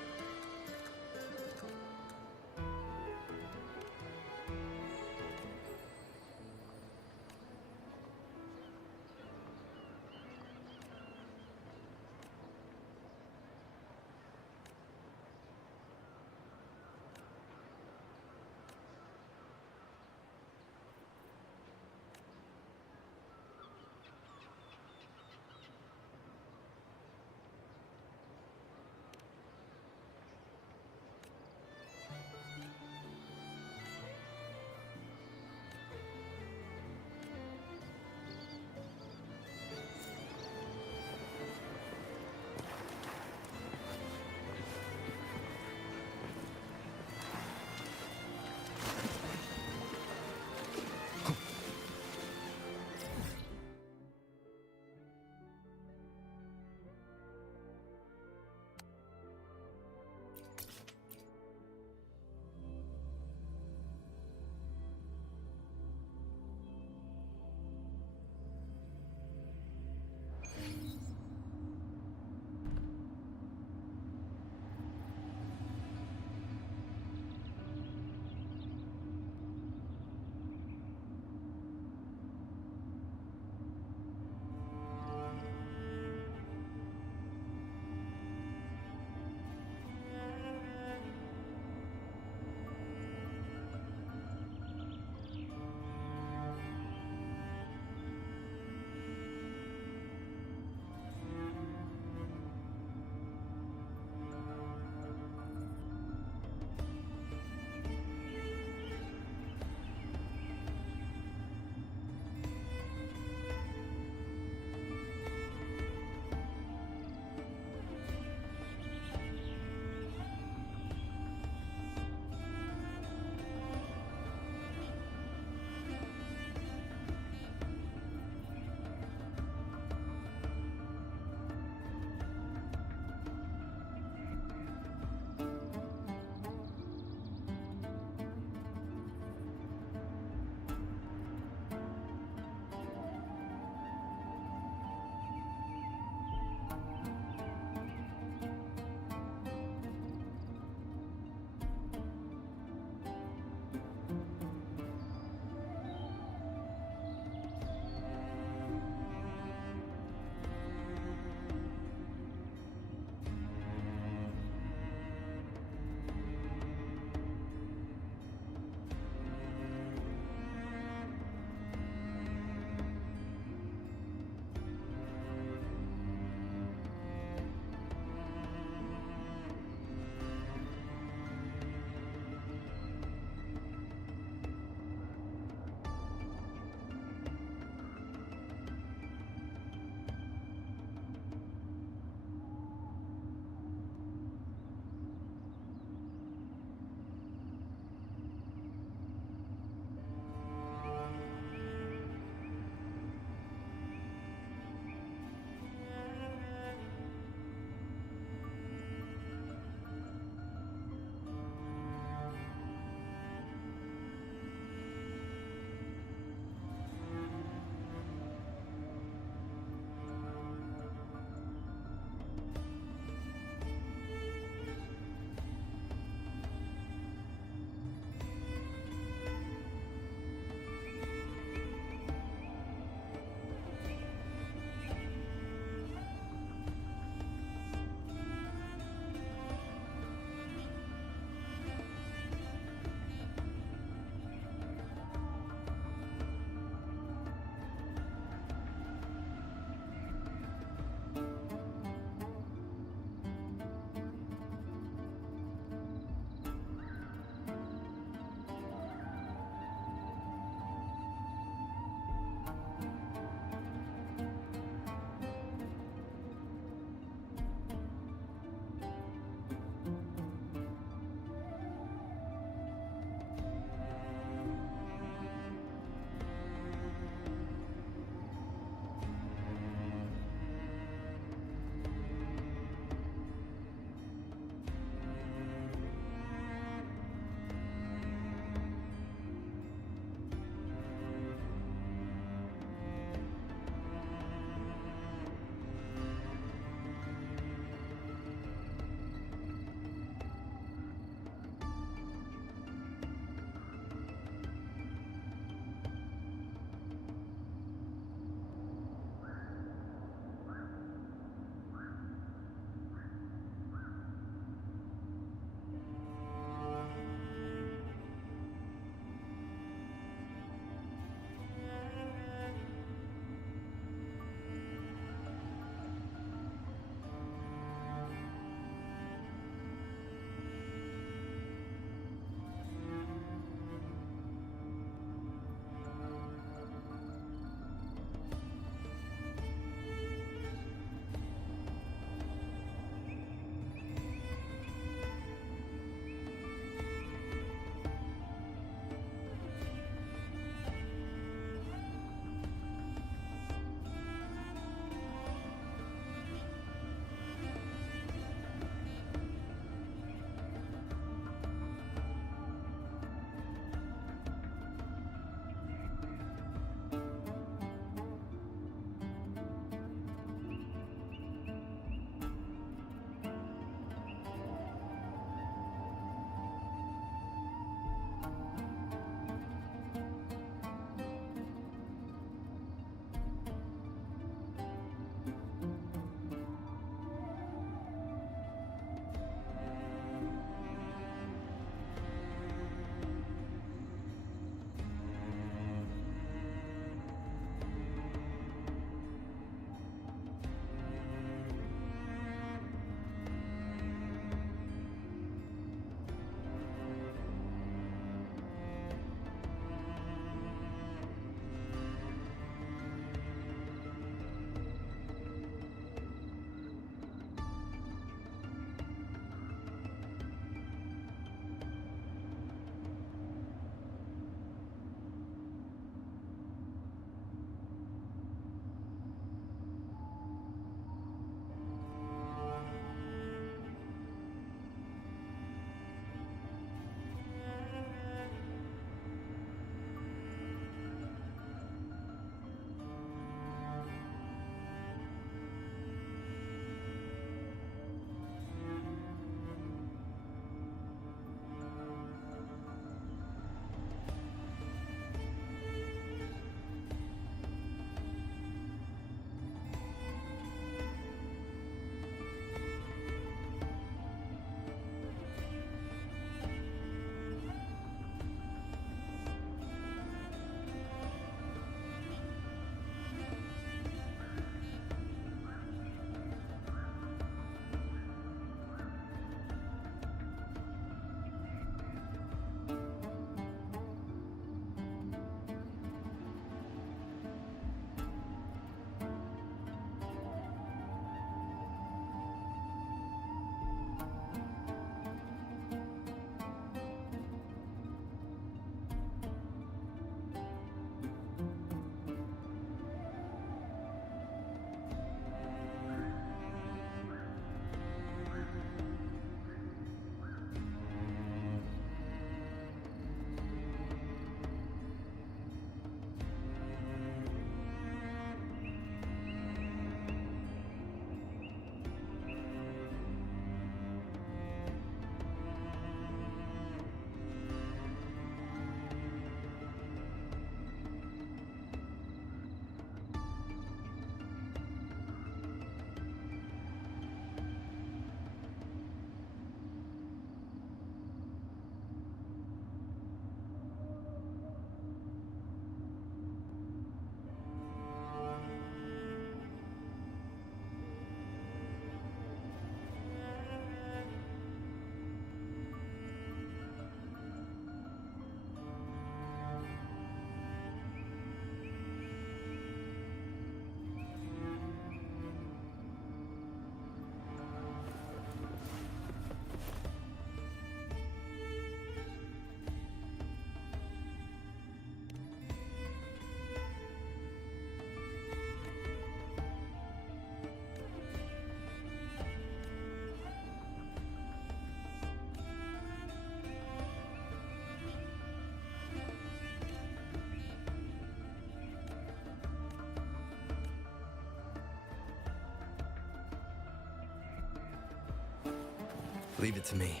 Leave it to me.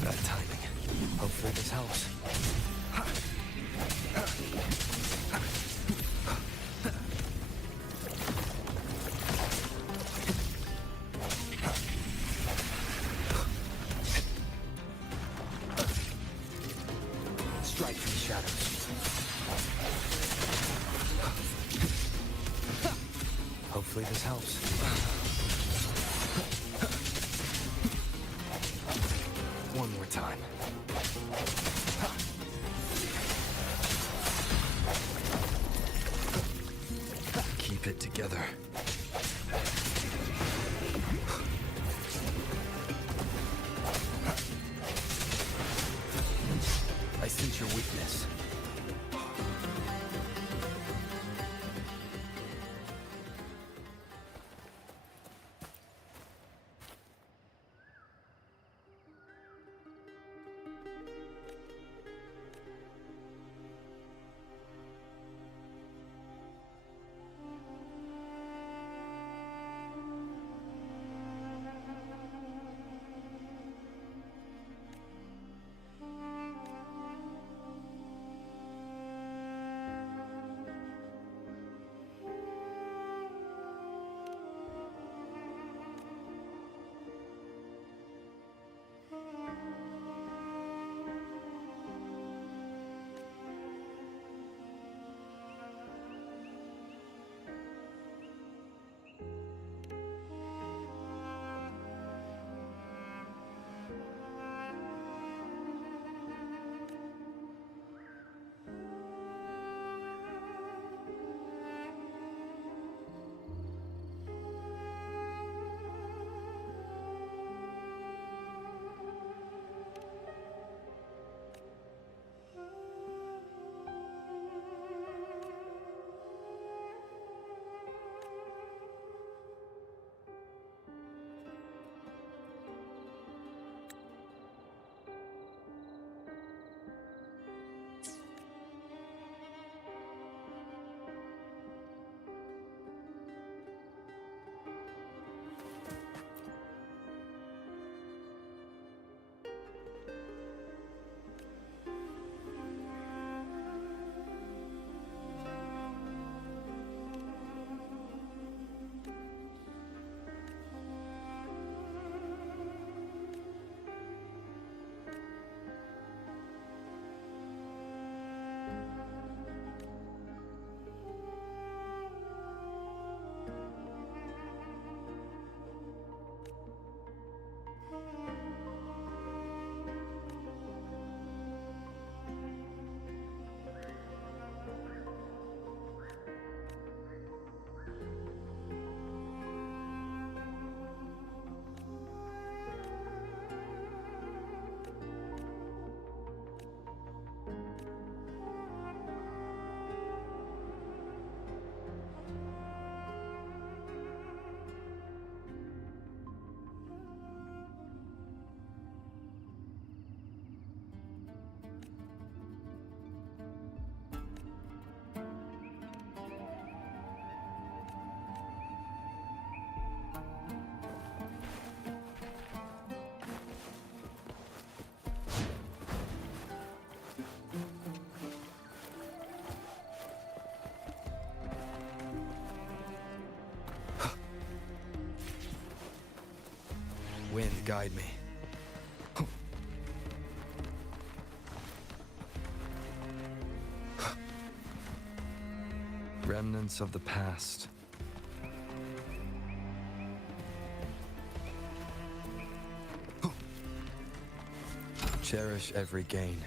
Bad timing. Hopefully this helps. Strike from the shadows. Hopefully this helps. One more time. Keep it together. I sense your weakness. Wind, guide me. Remnants of the past. Cherish every gain.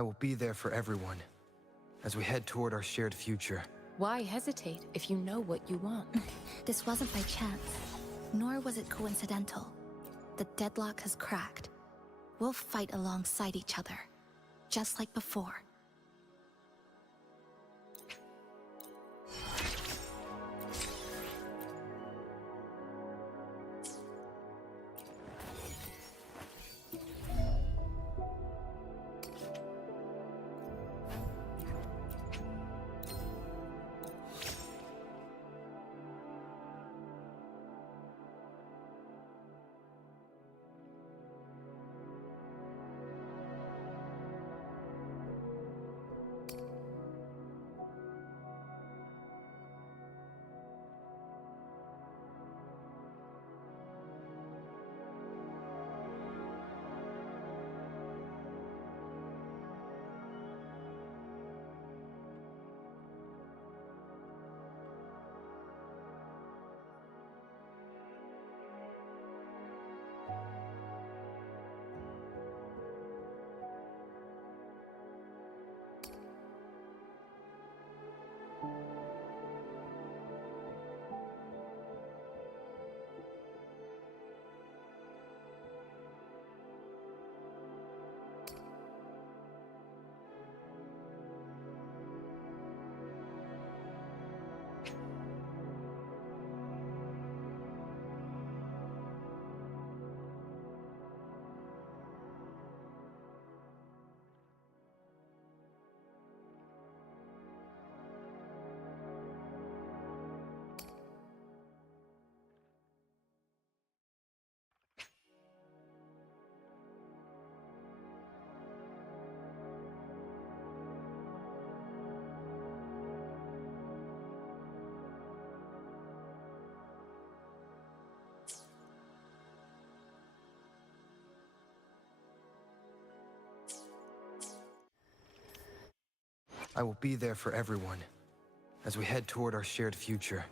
I will be there for everyone as we head toward our shared future. Why hesitate if you know what you want? This wasn't by chance, nor was it coincidental. The deadlock has cracked. We'll fight alongside each other, just like before. I will be there for everyone as we head toward our shared future.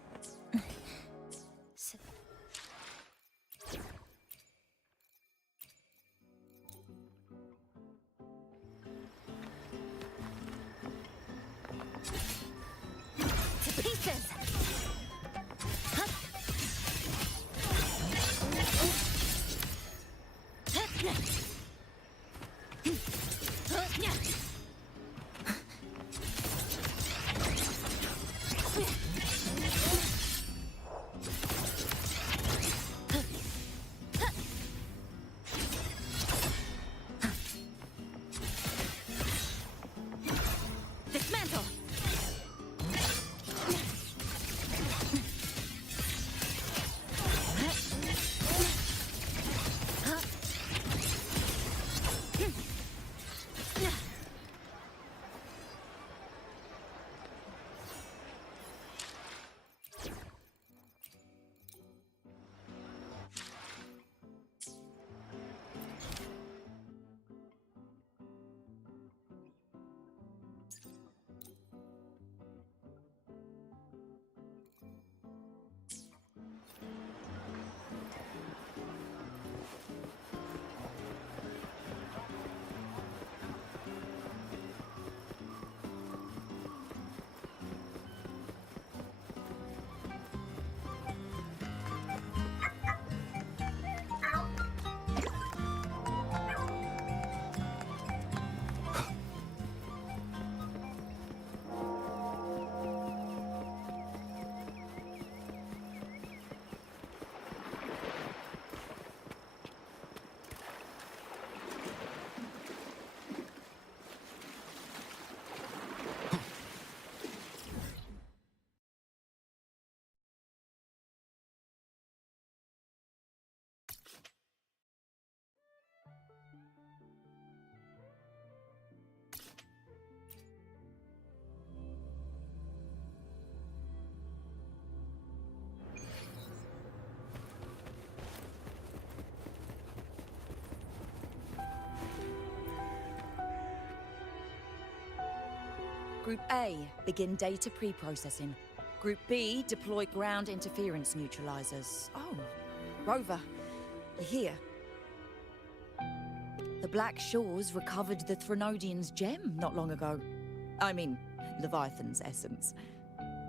To pieces! Dismantle! Group A, begin data pre-processing. Group B, deploy ground interference neutralizers. Oh, Rover, you're here. The Black Shores recovered the Threnodian's gem not long ago. I mean, Leviathan's essence.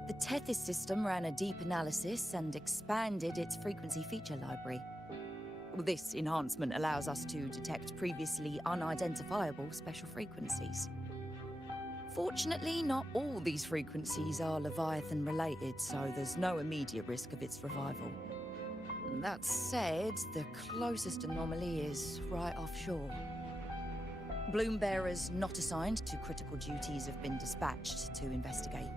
The Tethys system ran a deep analysis and expanded its frequency feature library. This enhancement allows us to detect previously unidentifiable special frequencies. Fortunately, not all these frequencies are Leviathan related, so there's no immediate risk of its revival. That said, the closest anomaly is right offshore. Bloom bearers not assigned to critical duties have been dispatched to investigate.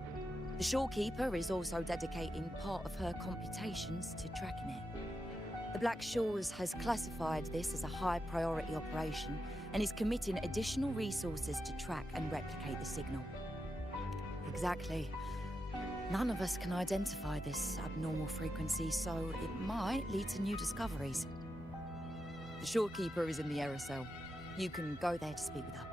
The Shorekeeper is also dedicating part of her computations to tracking it. The Black Shores has classified this as a high-priority operation and is committing additional resources to track and replicate the signal. Exactly. None of us can identify this abnormal frequency, so it might lead to new discoveries. The Shorekeeper is in the aerosol. You can go there to speak with her.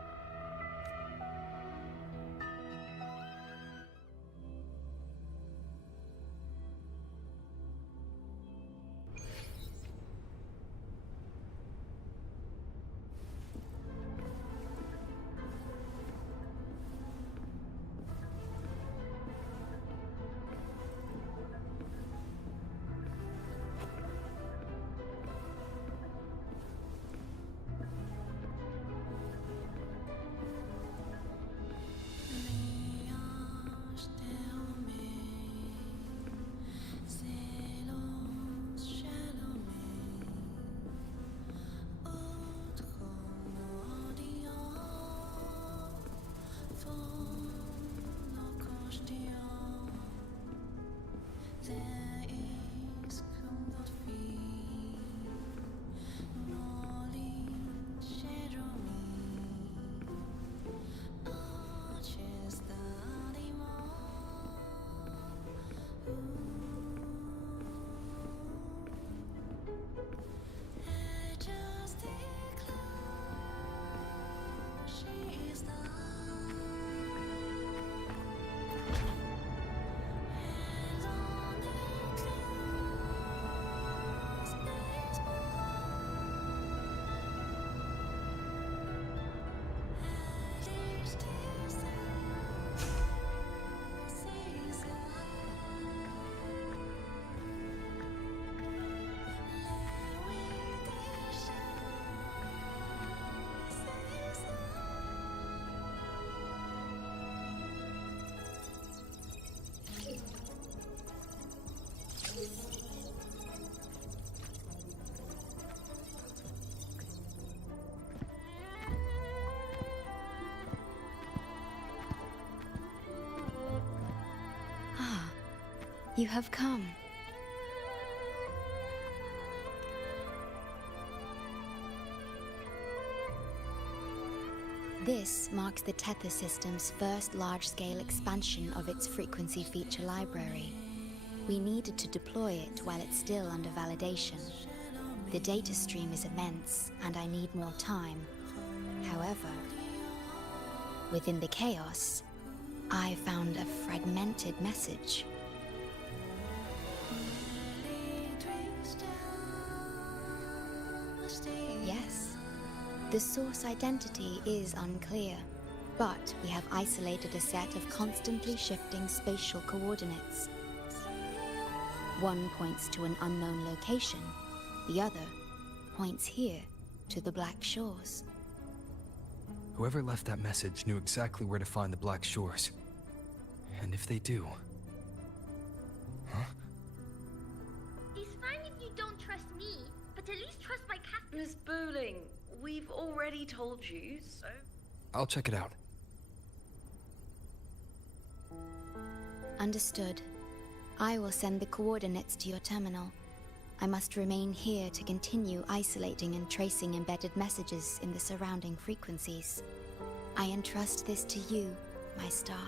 You have come. This marks the Tethys system's first large-scale expansion of its frequency feature library. We needed to deploy it while it's still under validation. The data stream is immense, and I need more time. However, within the chaos, I found a fragmented message. Yes, the source identity is unclear, but we have isolated a set of constantly shifting spatial coordinates. One points to an unknown location, the other points here to the Black Shores. Whoever left that message knew exactly where to find the Black Shores. And if they do... Huh? It's fine if you don't trust me, but at least trust my captain. Miss Bowling, we've already told you, so... I'll check it out. Understood. I will send the coordinates to your terminal. I must remain here to continue isolating and tracing embedded messages in the surrounding frequencies. I entrust this to you, my star.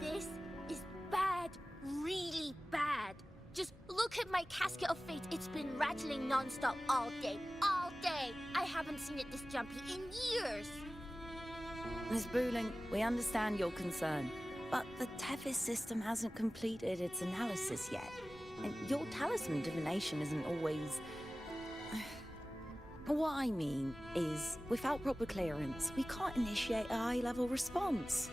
This is bad, really bad. Just look at my casket of fate, it's been rattling non-stop all day. All day! I haven't seen it this jumpy in years! Miss Booling, we understand your concern, but the Tethys system hasn't completed its analysis yet. And your talisman divination isn't always... What I mean is, without proper clearance, we can't initiate a high-level response.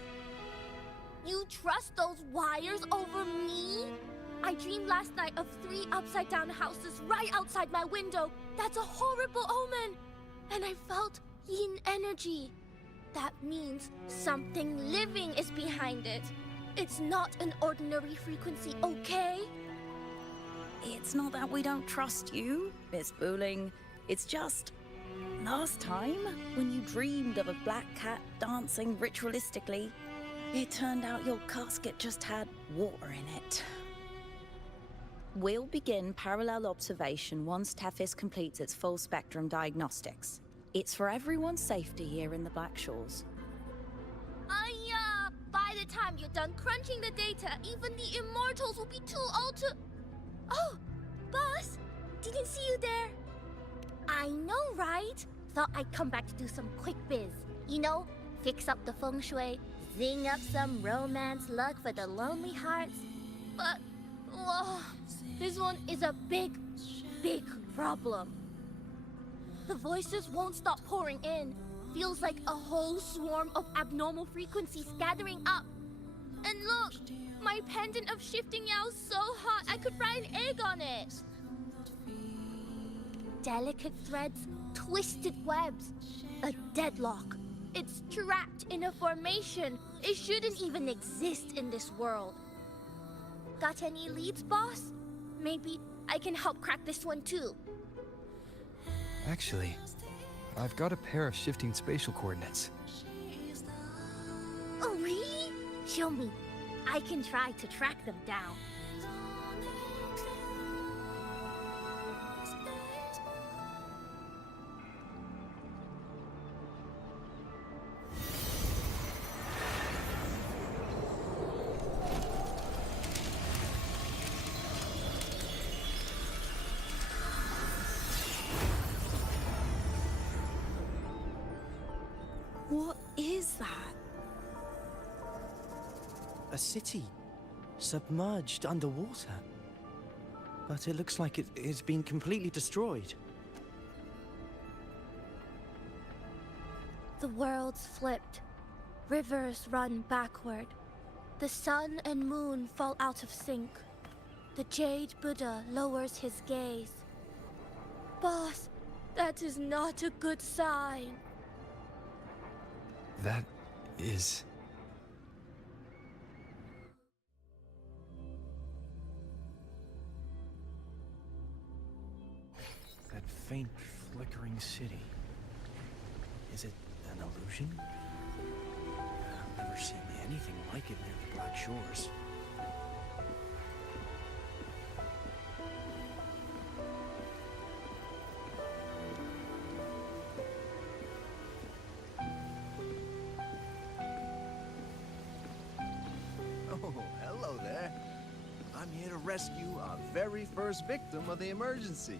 You trust those wires over me? I dreamed last night of 3 upside-down houses right outside my window. That's a horrible omen! And I felt yin energy. That means something living is behind it. It's not an ordinary frequency, okay? It's not that we don't trust you, Miss Booling. It's just... last time, when you dreamed of a black cat dancing ritualistically, it turned out your casket just had water in it. We'll begin parallel observation once Tethys completes its full spectrum diagnostics. It's for everyone's safety here in the Black Shores. By the time you're done crunching the data, even the immortals will be too old to... Oh, boss, didn't see you there. I know, right? Thought I'd come back to do some quick biz. You know, fix up the feng shui, zing up some romance luck for the lonely hearts. But, this one is a big, big problem. The voices won't stop pouring in. Feels like a whole swarm of abnormal frequencies gathering up. And look, my pendant of shifting yow's so hot I could fry an egg on it. Delicate threads, twisted webs, a deadlock. It's trapped in a formation. It shouldn't even exist in this world. Got any leads, boss? Maybe I can help crack this one too. Actually, I've got a pair of shifting spatial coordinates. Oh, really? Show me. I can try to track them down. What is that? A city, submerged underwater. But it looks like it's been completely destroyed. The world's flipped. Rivers run backward. The sun and moon fall out of sync. The Jade Buddha lowers his gaze. Boss, that is not a good sign. That is... That faint, flickering city. Is it an illusion? I've never seen anything like it near the Black Shores. Oh, hello there. I'm here to rescue our very first victim of the emergency.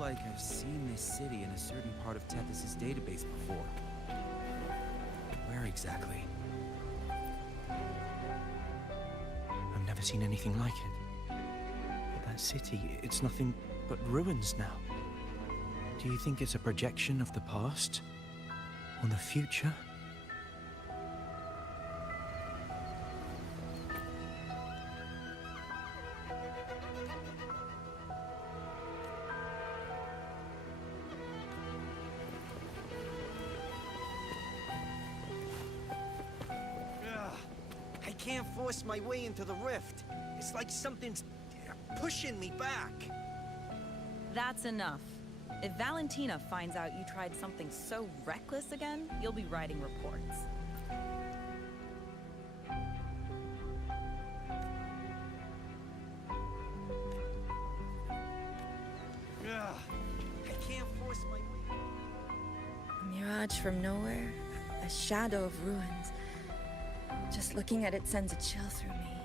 Like I've seen this city in a certain part of Tethys' database before. Where exactly? I've never seen anything like it. But that city, it's nothing but ruins now. Do you think it's a projection of the past? Or the future? I can't force my way into the rift. It's like something's pushing me back. That's enough. If Valentina finds out you tried something so reckless again, you'll be writing reports. Ugh, I can't force my way. A mirage from nowhere, a shadow of ruins. Just looking at it sends a chill through me.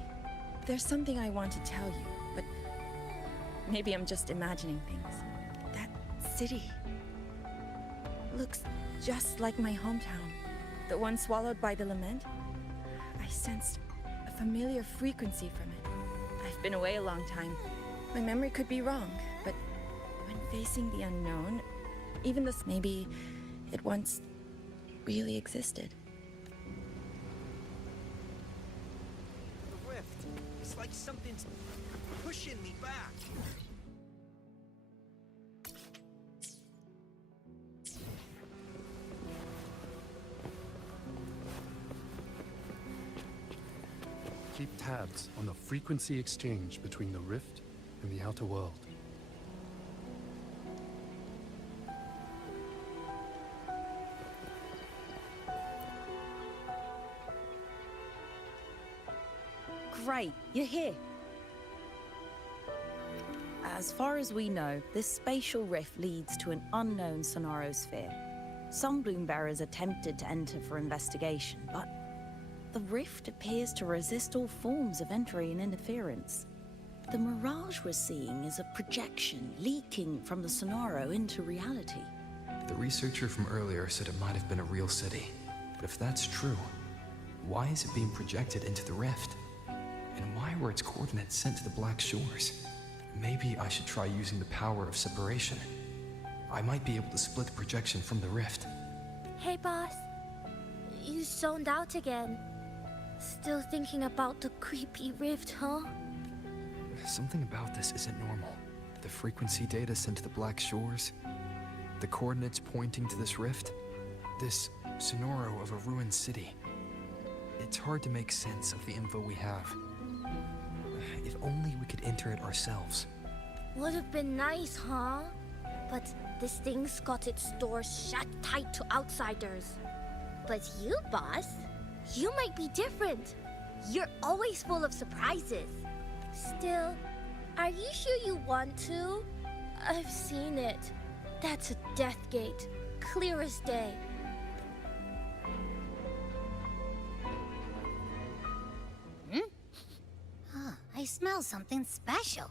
There's something I want to tell you, but maybe I'm just imagining things. That city looks just like my hometown, the one swallowed by the lament. I sensed a familiar frequency from it. I've been away a long time. My memory could be wrong, but when facing the unknown, even this, maybe it once really existed. The rift. It's like something's pushing me back. Keep tabs on the frequency exchange between the rift and the outer world. Great, you're here. As far as we know, this spatial rift leads to an unknown Sonarosphere. Some Bloombearers attempted to enter for investigation, but the rift appears to resist all forms of entry and interference. The mirage we're seeing is a projection leaking from the Sonaro into reality. The researcher from earlier said it might have been a real city. But if that's true, why is it being projected into the rift? And why were its coordinates sent to the Black Shores? Maybe I should try using the power of separation. I might be able to split the projection from the rift. Hey, boss. You zoned out again. Still thinking about the creepy rift, huh? Something about this isn't normal. The frequency data sent to the Black Shores, the coordinates pointing to this rift, this Sonoro of a ruined city. It's hard to make sense of the info we have. If only we could enter it ourselves. Would have been nice, huh? But this thing's got its doors shut tight to outsiders. But you, boss, you might be different. You're always full of surprises. Still, are you sure you want to? I've seen it. That's a death gate, clear as day. I smell something special.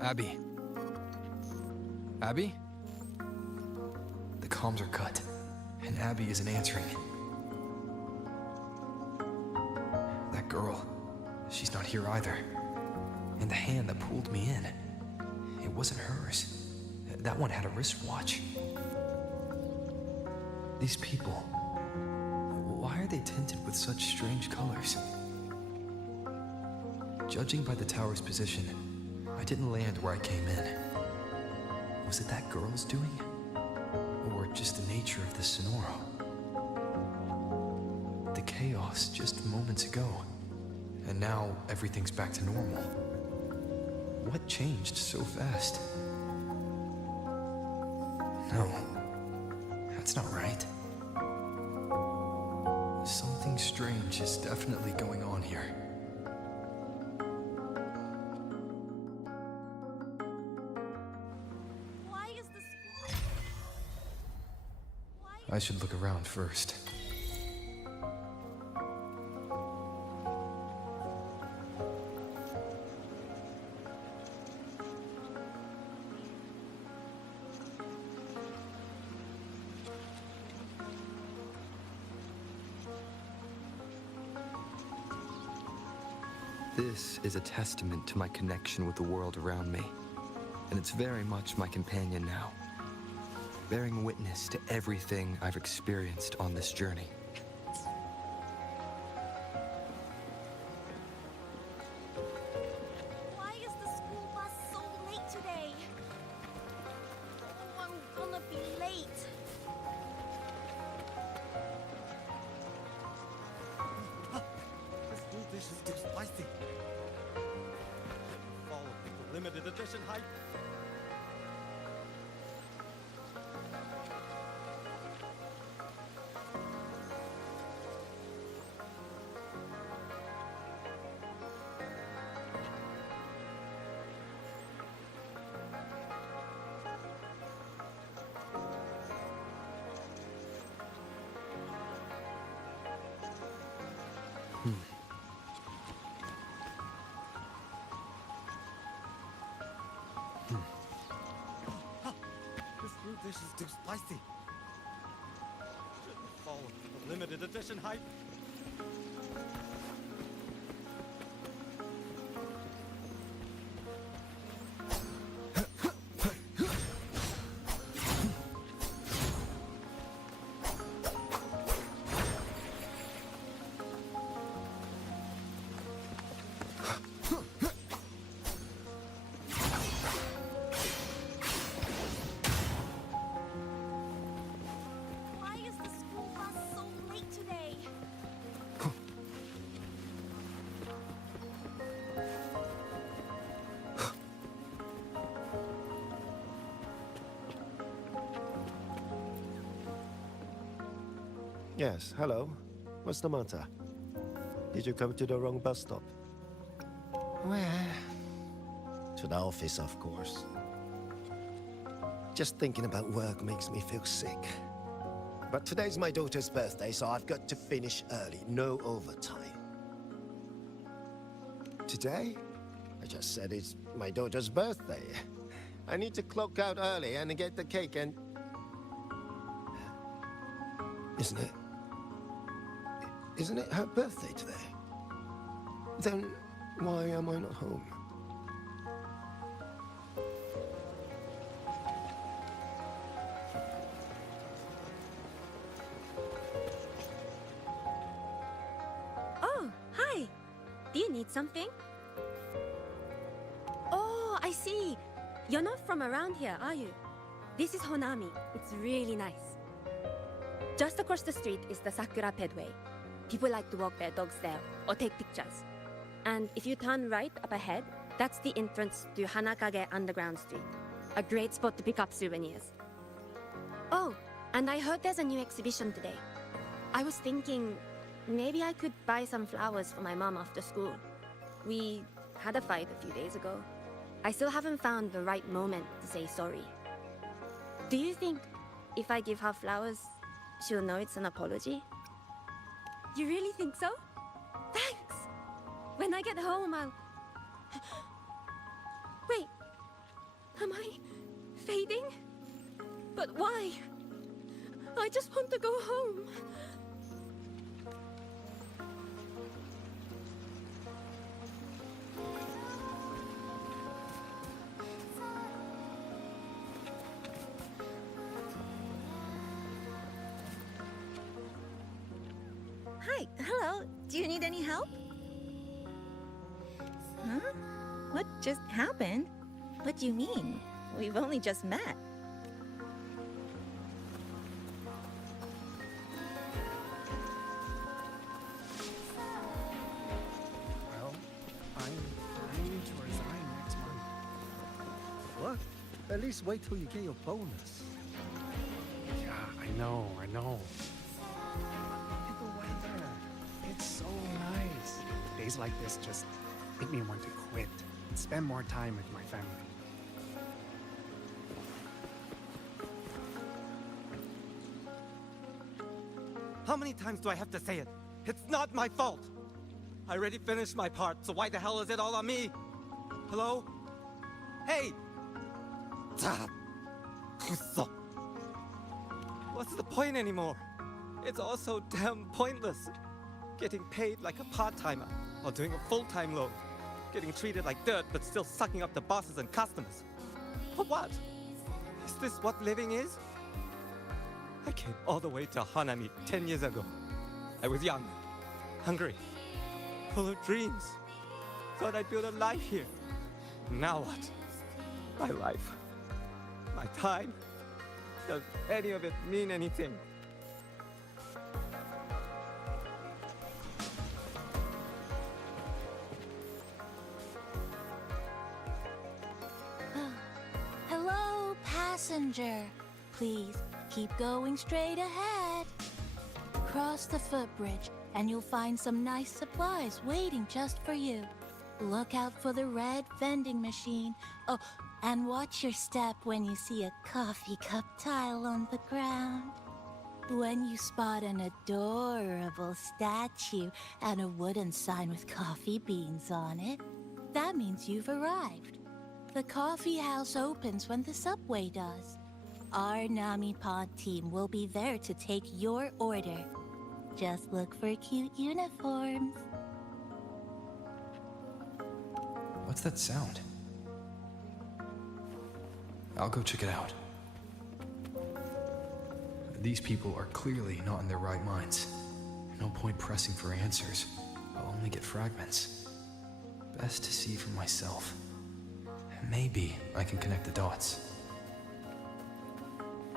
Abby? Abby? The comms are cut, and Abby isn't answering. That girl, she's not here either. And the hand that pulled me in, it wasn't hers. That one had a wristwatch. These people, why are they tinted with such strange colors? Judging by the tower's position, I didn't land where I came in. Was it that girl's doing? Or just the nature of the Sonoro? The chaos just moments ago, and now everything's back to normal. What changed so fast? No, that's not right. Something strange is definitely going on here. I should look around first. This is a testament to my connection with the world around me, and it's very much my companion now, bearing witness to everything I've experienced on this journey. Why is the school bus so late today? Oh, I'm gonna be late. This new dish is too spicy. Follow the limited edition hype. This new dish is too spicy. Shouldn't follow the limited edition hype. Why is the school bus so late today? Yes, hello. What's the matter? Did you come to the wrong bus stop? Where? To the office, of course. Just thinking about work makes me feel sick. But today's my daughter's birthday, so I've got to finish early. No overtime. Today? I just said it's my daughter's birthday. I need to clock out early and get the cake and... Isn't it her birthday today? Then why am I not home? Oh, hi. Do you need something? Oh, I see. You're not from around here, are you? This is Honami. It's really nice. Just across the street is the Sakura Pedway. People like to walk their dogs there or take pictures. And if you turn right up ahead, that's the entrance to Hanakage Underground Street. A great spot to pick up souvenirs. Oh, and I heard there's a new exhibition today. I was thinking maybe I could buy some flowers for my mom after school. We had a fight a few days ago. I still haven't found the right moment to say sorry. Do you think if I give her flowers, she'll know it's an apology? You really think so? Thanks! When I get home, I'll... Wait, But why? I just want to go home. Hi, hello. Do you need any help? Huh? What just happened? What do you mean? We've only just met. Well, I'm planning to resign next month. What? At least wait till you get your bonus. Yeah, I know. Look at the weather. It's so nice. Days like this just make me want to quit and spend more time with my family. How many times do I have to say it? It's not my fault! I already finished my part, so why the hell is it all on me? Hello? Hey! What's the point anymore? It's all so damn pointless. Getting paid like a part-timer, or doing a full-time load. Getting treated like dirt, but still sucking up the bosses and customers. For what? Is this what living is? I came all the way to Hanami 10 years ago. I was young, hungry, full of dreams. Thought I'd build a life here. Now what? My life, my time, does any of it mean anything? Hello, passenger. Please keep going straight ahead. Cross the footbridge, and you'll find some nice supplies waiting just for you. Look out for the red vending machine. Oh, and watch your step when you see a coffee cup tile on the ground. When you spot an adorable statue and a wooden sign with coffee beans on it, that means you've arrived. The coffee house opens when the subway does. Our Nami Pod team will be there to take your order. Just look for cute uniforms. What's that sound? I'll go check it out. These people are clearly not in their right minds. No point pressing for answers. I'll only get fragments. Best to see for myself. Maybe I can connect the dots.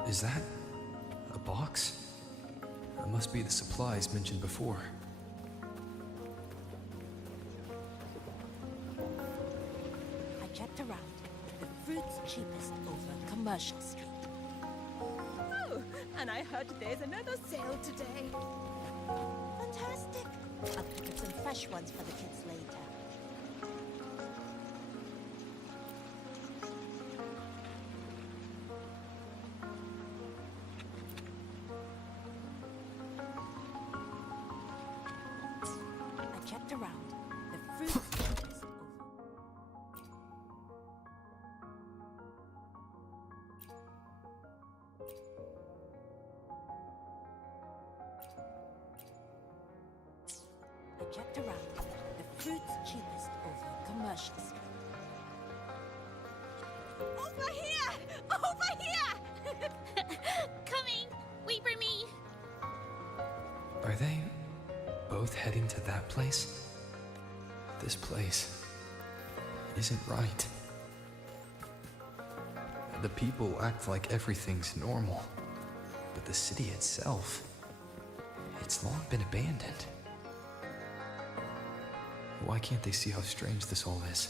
Is that a box? That must be the supplies mentioned before. I checked around. The fruit's cheapest over Commercial Street. Oh, and I heard there's another sale today. Fantastic. I'll pick up some fresh ones for the kids later. I checked around. The fruit's cheapest over. I checked around. The fruit's cheapest over Commercial Street. Over here! Over here! Coming! Wait for me! Are they both heading to that place? This place isn't right. The people act like everything's normal, but the city itself, it's long been abandoned. Why can't they see how strange this all is?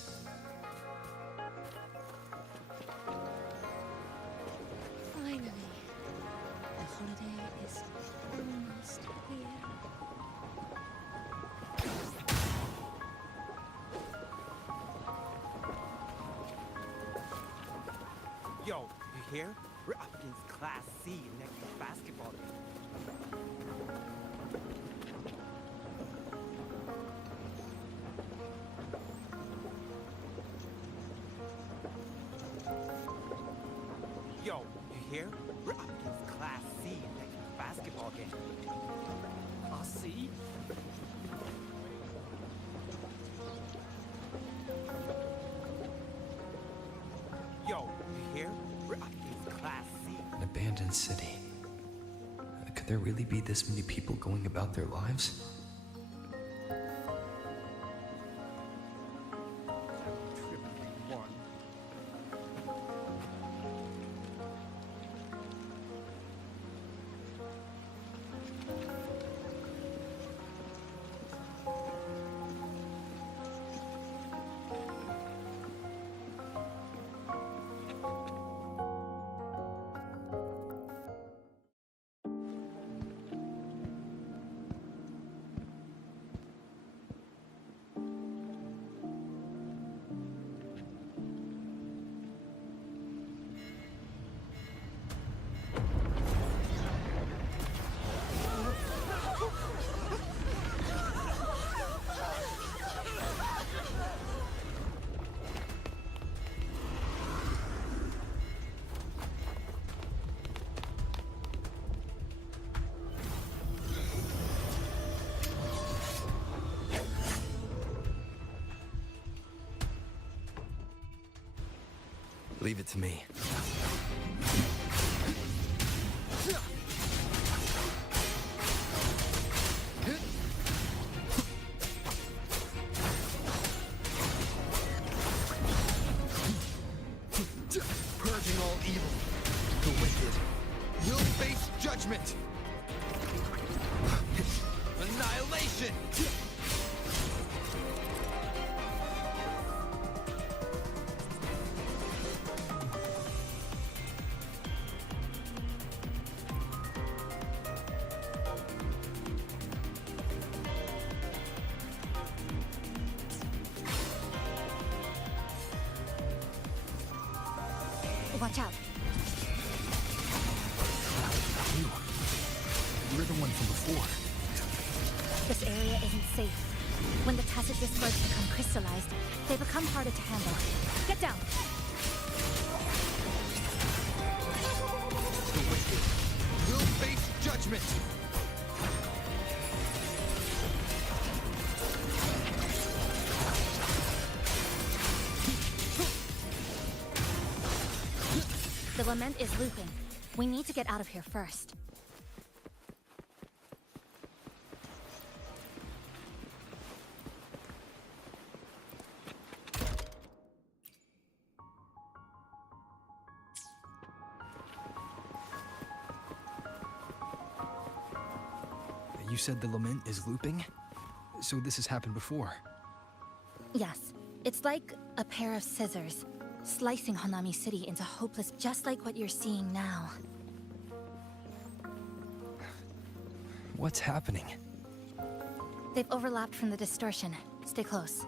Finally, the holiday is almost here. Yo, you hear? We're up against Class C next to basketball. Yo, you hear? We're ruined city. Could there really be this many people going about their lives? Leave it to me. Purging all evil. The wicked will face judgment. Annihilation. Watch out. You're the one from before. This area isn't safe. When the tacit discords become crystallized, they become harder to handle. Get down! The wicked will face judgment. The lament is looping. We need to get out of here first. You said the lament is looping? So this has happened before? Yes, it's like a pair of scissors, slicing Honami City into hopeless, just like what you're seeing now. What's happening? They've overlapped from the distortion. Stay close.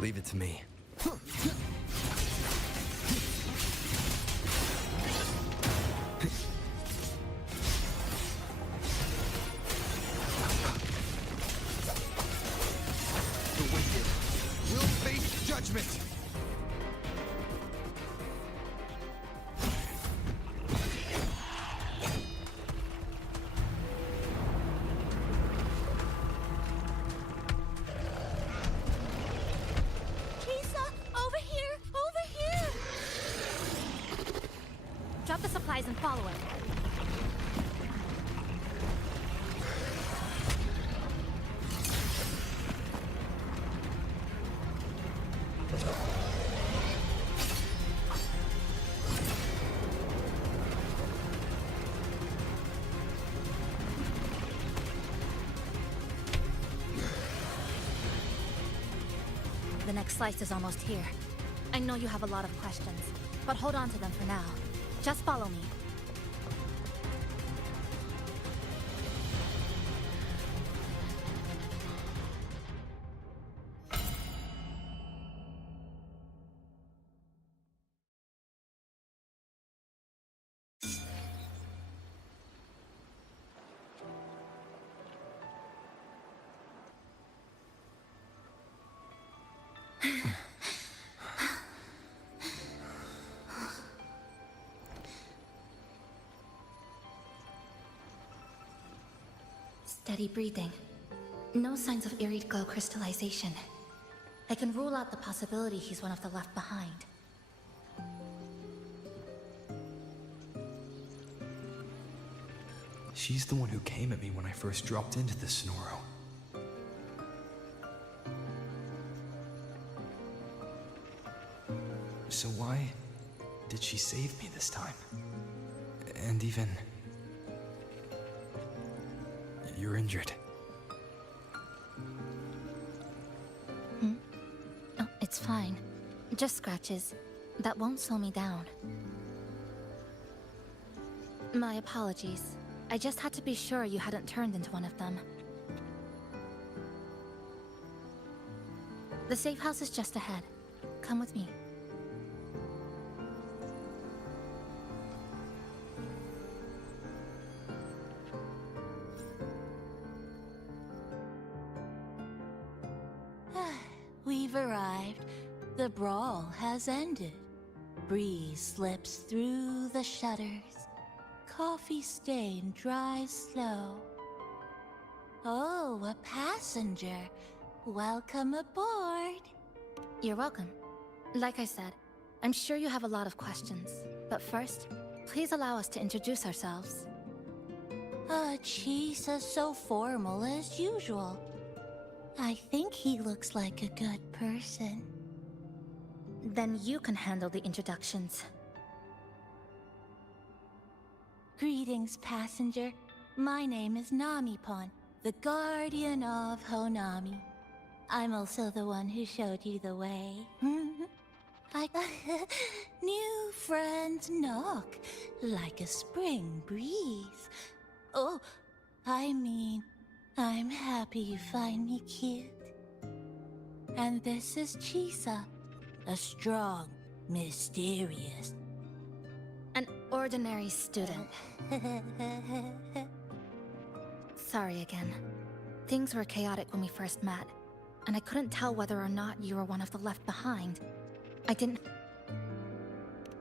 Leave it to me. The wicked will face judgment. Drop the supplies and follow it. The next slice is almost here. I know you have a lot of questions, but hold on to them for now. Just follow me. Steady breathing. No signs of eerie glow crystallization. I can rule out the possibility he's one of the left behind. She's the one who came at me when I first dropped into the Sonoro. So why did she save me this time? And even... You're injured. Oh, it's fine. Just scratches. That won't slow me down. My apologies. I just had to be sure you hadn't turned into one of them. The safe house is just ahead. Come with me. We've arrived. The brawl has ended. Breeze slips through the shutters. Coffee stain dries slow. Oh, a passenger. Welcome aboard. You're welcome. Like I said, I'm sure you have a lot of questions. But first, please allow us to introduce ourselves. Chisa's so formal as usual. I think he looks like a good person. Then you can handle the introductions. Greetings, passenger. My name is Namipon, the guardian of Honami. I'm also the one who showed you the way. New friends knock like a spring breeze. Oh, I mean, I'm happy you find me cute. And this is Chisa, a strong, mysterious... An ordinary student. Sorry again. Things were chaotic when we first met, and I couldn't tell whether or not you were one of the left behind. I didn't...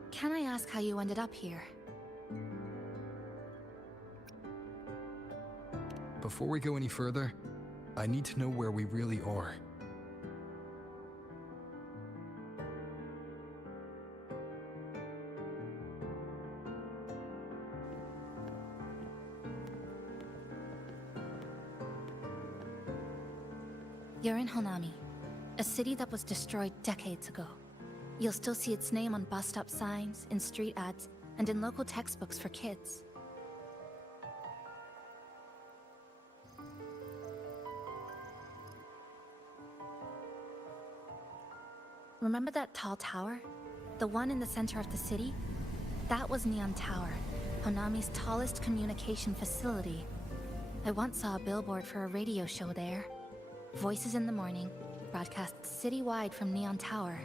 Can I ask how you ended up here? Before we go any further, I need to know where we really are. You're in Honami, a city that was destroyed decades ago. You'll still see its name on bus stop signs, in street ads, and in local textbooks for kids. Remember that tall tower? The one in the center of the city? That was Neon Tower, Honami's tallest communication facility. I once saw a billboard for a radio show there. Voices in the Morning, broadcast citywide from Neon Tower.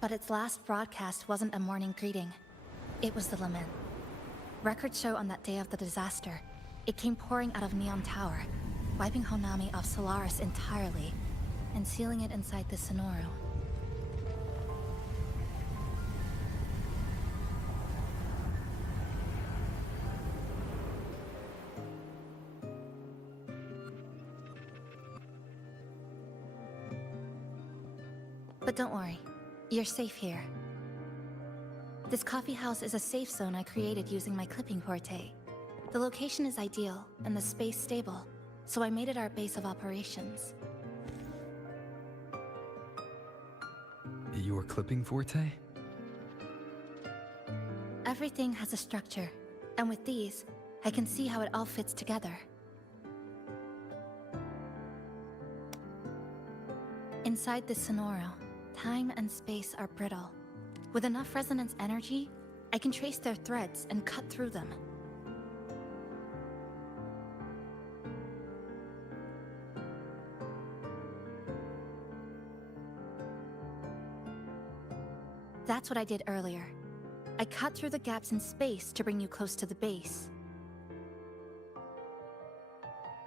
But its last broadcast wasn't a morning greeting. It was the lament. Records show on that day of the disaster, it came pouring out of Neon Tower, wiping Honami off Solaris entirely, and sealing it inside the Sonoro. But don't worry, you're safe here. This coffee house is a safe zone I created using my clipping forte. The location is ideal, and the space stable, so I made it our base of operations. Your clipping forte? Everything has a structure, and with these, I can see how it all fits together. Inside this Sonoro, time and space are brittle. With enough resonance energy, I can trace their threads and cut through them. That's what I did earlier. I cut through the gaps in space to bring you close to the base.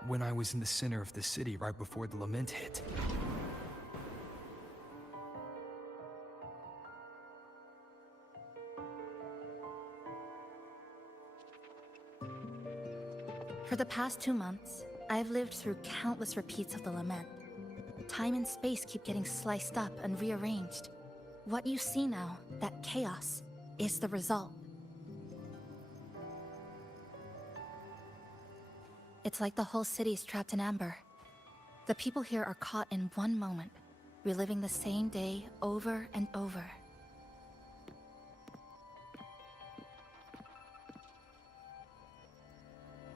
When I was in the center of the city right before the lament hit. For the past 2 months, I've lived through countless repeats of the lament. Time and space keep getting sliced up and rearranged. What you see now, that chaos, is the result. It's like the whole city is trapped in amber. The people here are caught in one moment, reliving the same day over and over.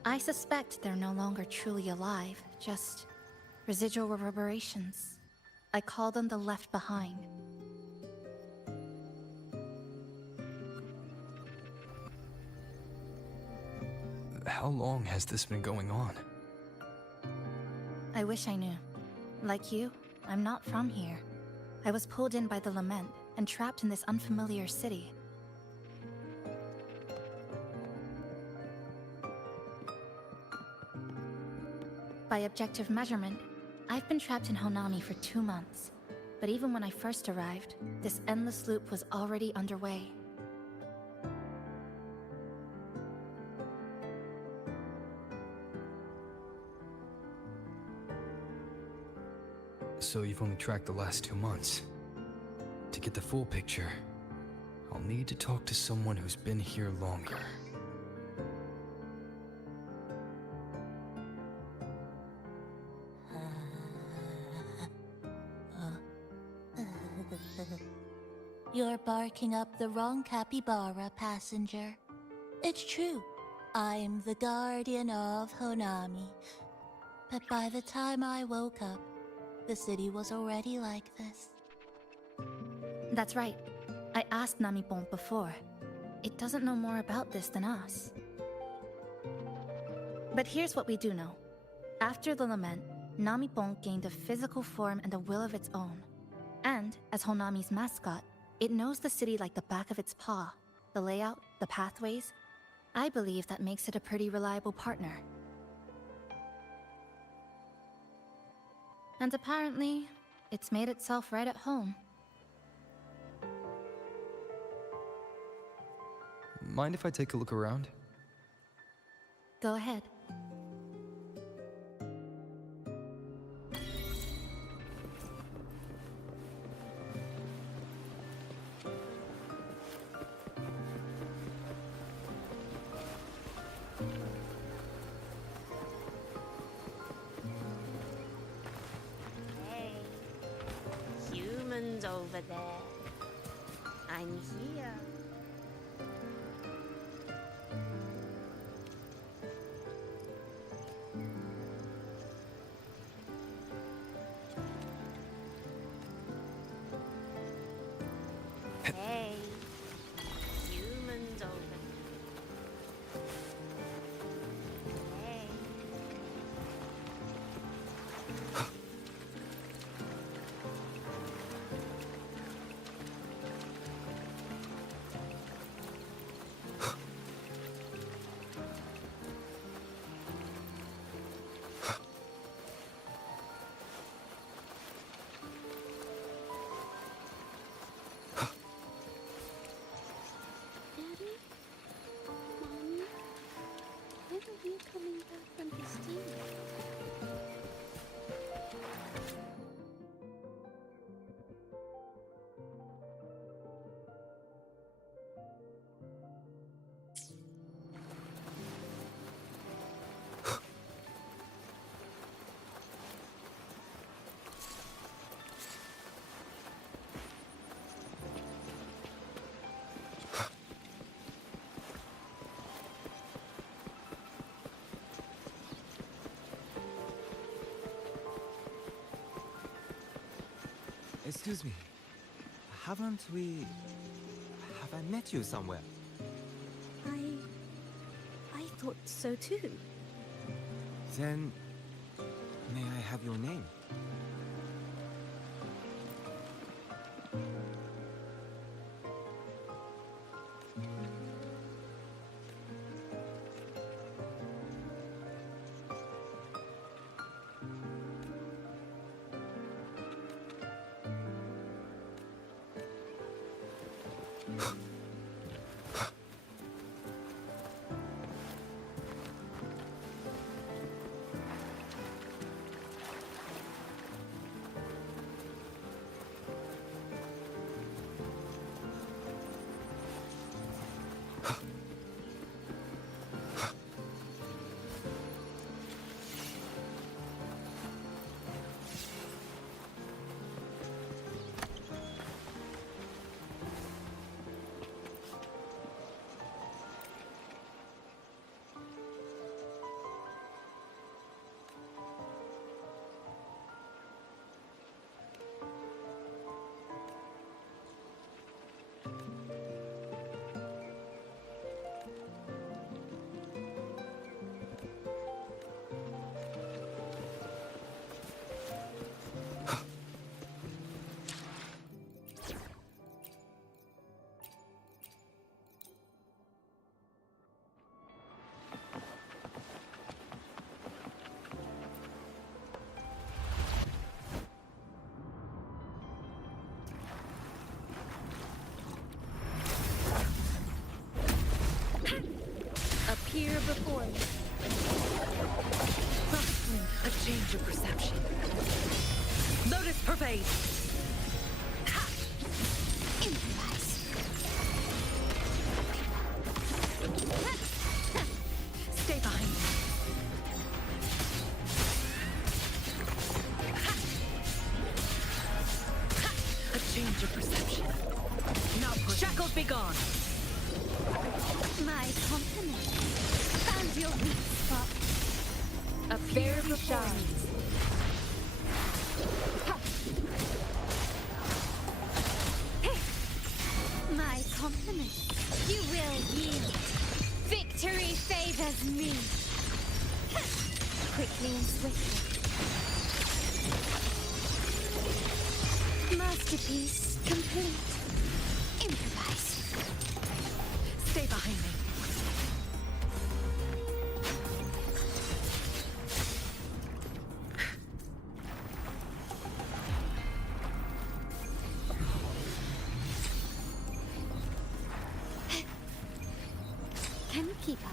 I suspect they're no longer truly alive, just residual reverberations. I call them the left behind. How long has this been going on? I wish I knew. Like you, I'm not from here. I was pulled in by the lament and trapped in this unfamiliar city. By objective measurement, I've been trapped in Honami for 2 months. But even when I first arrived, this endless loop was already underway. So you've only tracked the last 2 months. To get the full picture, I'll need to talk to someone who's been here longer. You're barking up the wrong capybara, passenger. It's true. I'm the guardian of Honami. But by the time I woke up, the city was already like this. That's right. I asked Namipon before. It doesn't know more about this than us. But here's what we do know. After the lament, Namipon gained a physical form and a will of its own. And, as Honami's mascot, it knows the city like the back of its paw. The layout, the pathways. I believe that makes it a pretty reliable partner. And apparently, it's made itself right at home. Mind if I take a look around? Go ahead. Humans over there. I'm here. Hey, humans over there. Hey. Daddy? Mommy? When are you coming back from this team? Excuse me. Have I met you somewhere? I thought so too. Then, may I have your name? appear before me. A change of perception. Lotus pervade. Improvise. Stay behind me. A change of perception. Now shackles be gone. My compliment. Found your weak spot. Appear before me. My compliment. You will yield. Victory favors me. Quickly and swiftly. Masterpiece complete. Improvise. Stay behind me. Can you keep up?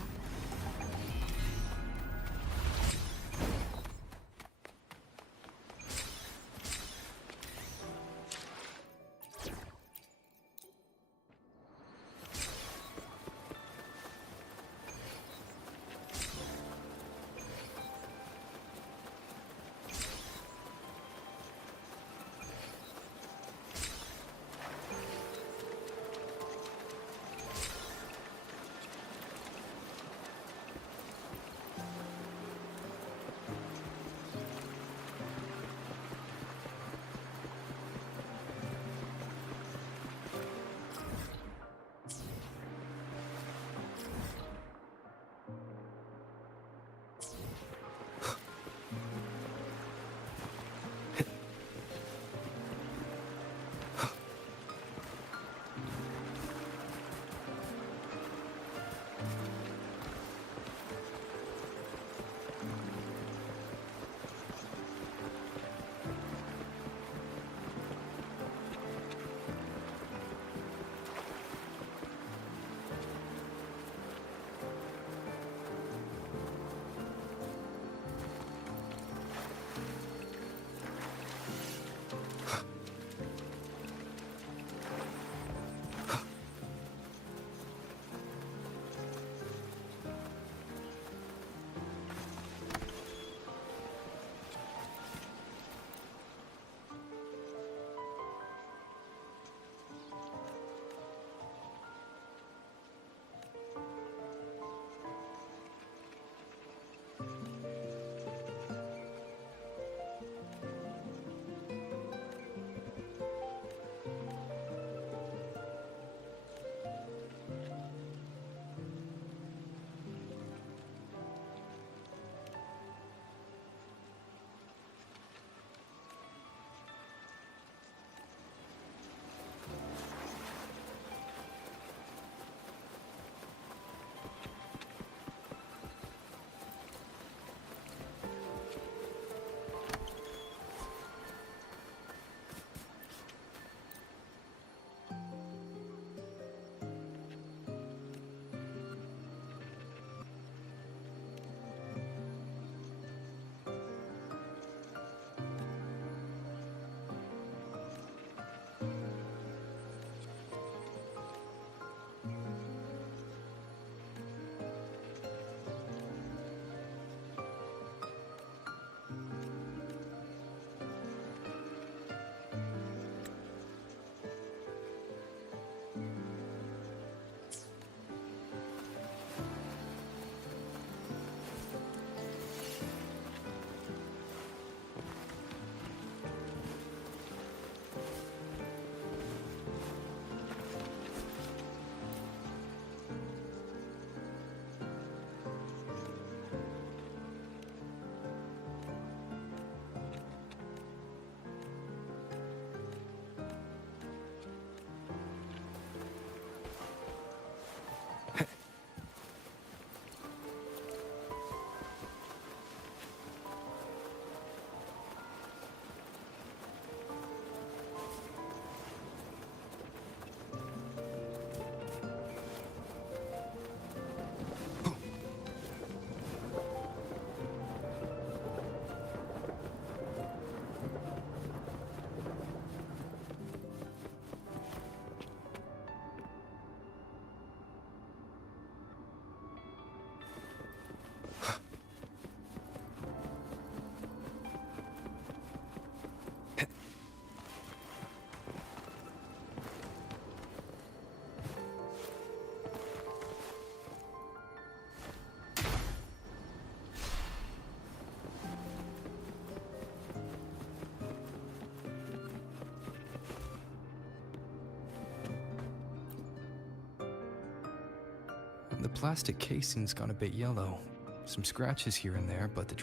The plastic casing's gone a bit yellow. Some scratches here and there, but the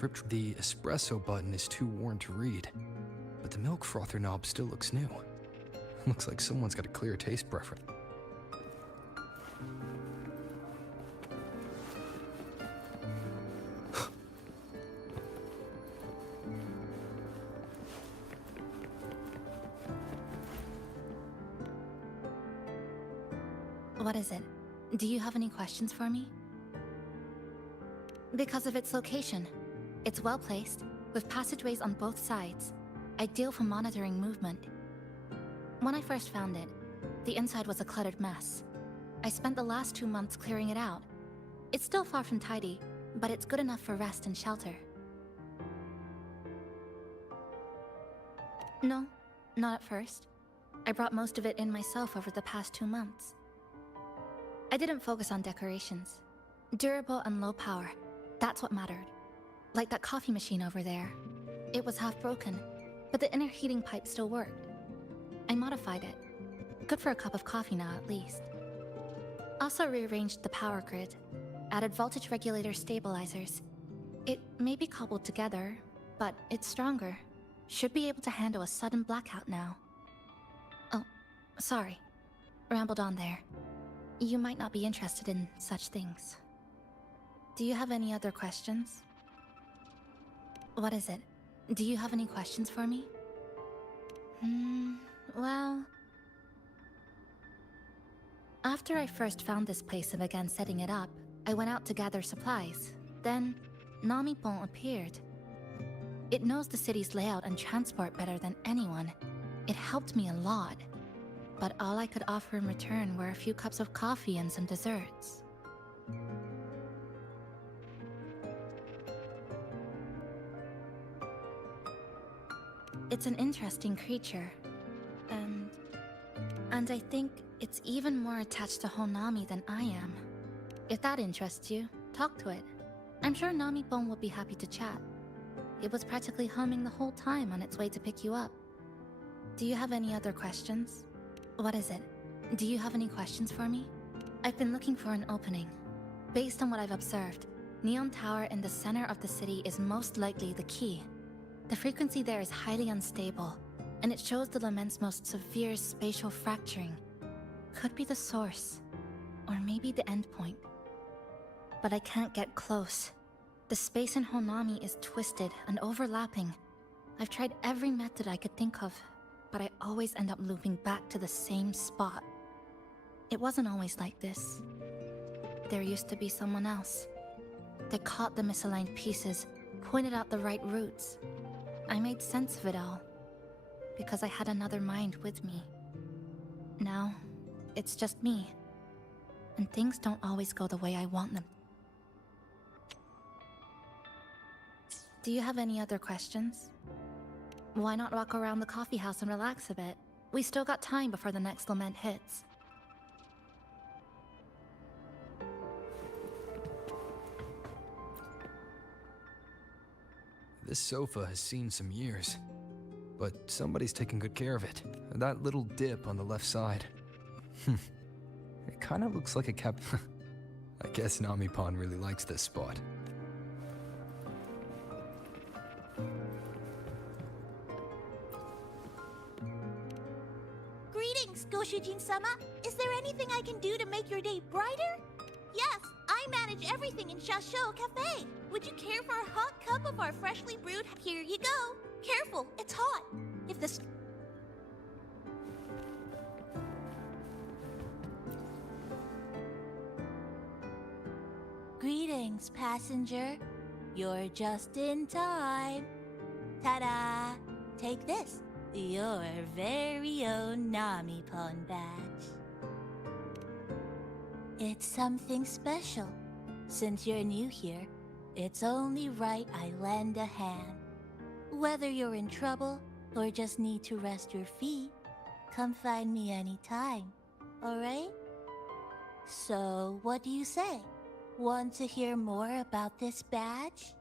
espresso button is too worn to read. But the milk frother knob still looks new. Looks like someone's got a clear taste preference. What is it? Do you have any questions for me? Because of its location. It's well placed, with passageways on both sides, ideal for monitoring movement. When I first found it, the inside was a cluttered mess. I spent the last 2 months clearing it out. It's still far from tidy, but it's good enough for rest and shelter. No, not at first. I brought most of it in myself over the past 2 months. I didn't focus on decorations. Durable and low power, that's what mattered. Like that coffee machine over there. It was half broken, but the inner heating pipe still worked. I modified it. Good for a cup of coffee now, at least. Also rearranged the power grid, added voltage regulator stabilizers. It may be cobbled together, but it's stronger. Should be able to handle a sudden blackout now. Oh, sorry. Rambled on there. You might not be interested in such things. Do you have any other questions? What is it? Do you have any questions for me? Well... After I first found this place and began setting it up, I went out to gather supplies. Then, Namipon appeared. It knows the city's layout and transport better than anyone. It helped me a lot. But all I could offer in return were a few cups of coffee and some desserts. It's an interesting creature. And I think it's even more attached to Honami than I am. If that interests you, talk to it. I'm sure Namipon will be happy to chat. It was practically humming the whole time on its way to pick you up. Do you have any other questions? What is it? Do you have any questions for me? I've been looking for an opening. Based on what I've observed, Neon Tower in the center of the city is most likely the key. The frequency there is highly unstable, and it shows the Lament's most severe spatial fracturing. Could be the source, or maybe the endpoint. But I can't get close. The space in Honami is twisted and overlapping. I've tried every method I could think of, but I always end up looping back to the same spot. It wasn't always like this. There used to be someone else. They caught the misaligned pieces, pointed out the right routes. I made sense of it all, because I had another mind with me. Now, it's just me. And things don't always go the way I want them. Do you have any other questions? Why not walk around the coffee house and relax a bit? We still got time before the next lament hits. This sofa has seen some years, but somebody's taken good care of it. That little dip on the left side. It kind of looks like a cap... I guess Namipon really likes this spot. Greetings, Goshujin-sama. Is there anything I can do to make your day brighter? Yes, I manage everything in Shasho Cafe. Would you care for a hot cup of our freshly brewed? Here you go. Careful, it's hot. If this... Greetings, passenger. You're just in time. Ta-da! Take this, your very own Namipon badge. It's something special. Since you're new here, it's only right I lend a hand. Whether you're in trouble or just need to rest your feet, come find me anytime, alright? So, what do you say? Want to hear more about this badge?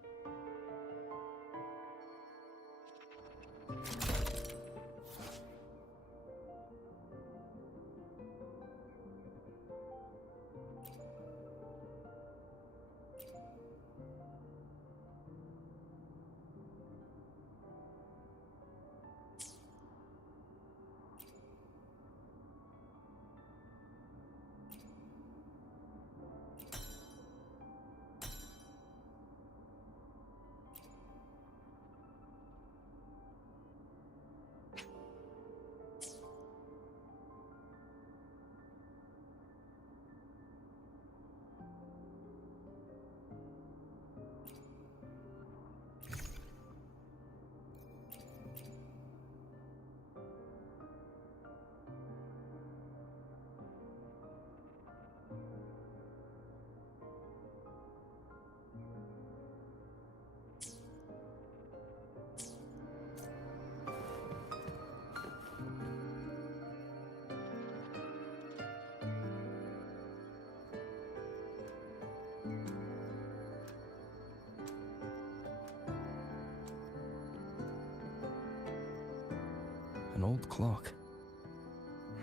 An old clock.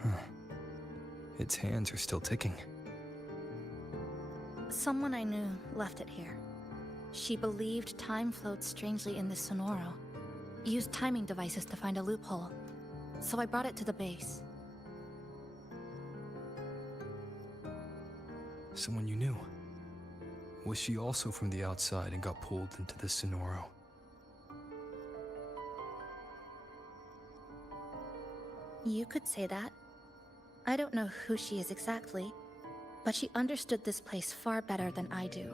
Huh. Its hands are still ticking. Someone I knew left it here. She believed time flowed strangely in this Sonoro. Used timing devices to find a loophole. So I brought it to the base. Someone you knew. Was she also from the outside and got pulled into the Sonoro? You could say that. I don't know who she is exactly, but she understood this place far better than I do.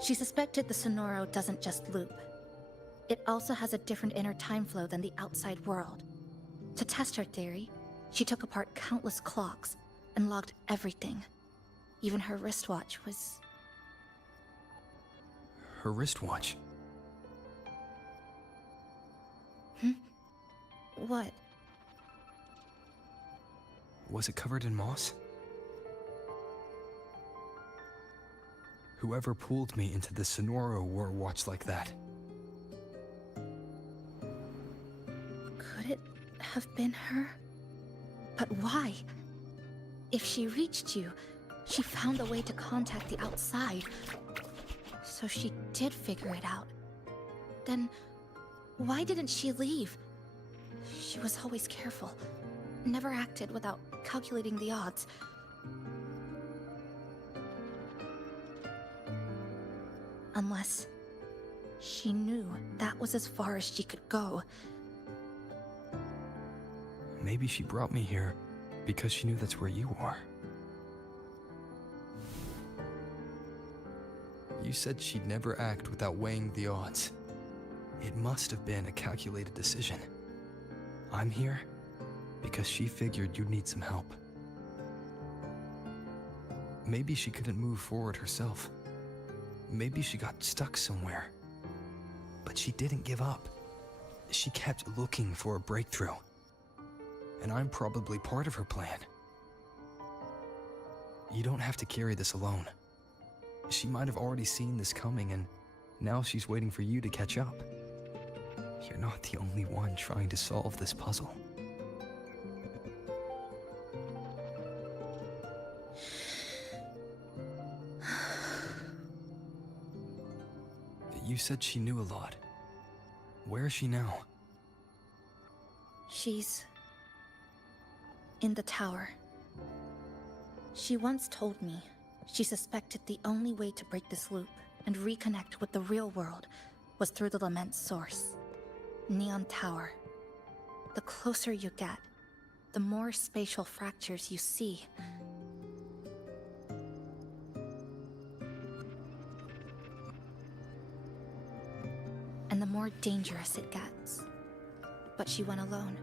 She suspected the Sonoro doesn't just loop. It also has a different inner time flow than the outside world. To test her theory, she took apart countless clocks and logged everything. Even her wristwatch was... Her wristwatch? What? Was it covered in moss? Whoever pulled me into the Sonoro wore a watch like that. Could it have been her? But why? If she reached you, she found a way to contact the outside. So she did figure it out. Then, why didn't she leave? She was always careful. Never acted without calculating the odds. Unless she knew that was as far as she could go. Maybe she brought me here because she knew that's where you are. You said she'd never act without weighing the odds. It must have been a calculated decision. I'm here because she figured you'd need some help. Maybe she couldn't move forward herself. Maybe she got stuck somewhere. But she didn't give up. She kept looking for a breakthrough. And I'm probably part of her plan. You don't have to carry this alone. She might have already seen this coming, and now she's waiting for you to catch up. You're not the only one trying to solve this puzzle. You said she knew a lot. Where is she now? She's... in the tower. She once told me she suspected the only way to break this loop and reconnect with the real world was through the Lament's source. Neon Tower. The closer you get, the more spatial fractures you see. And the more dangerous it gets. But she went alone.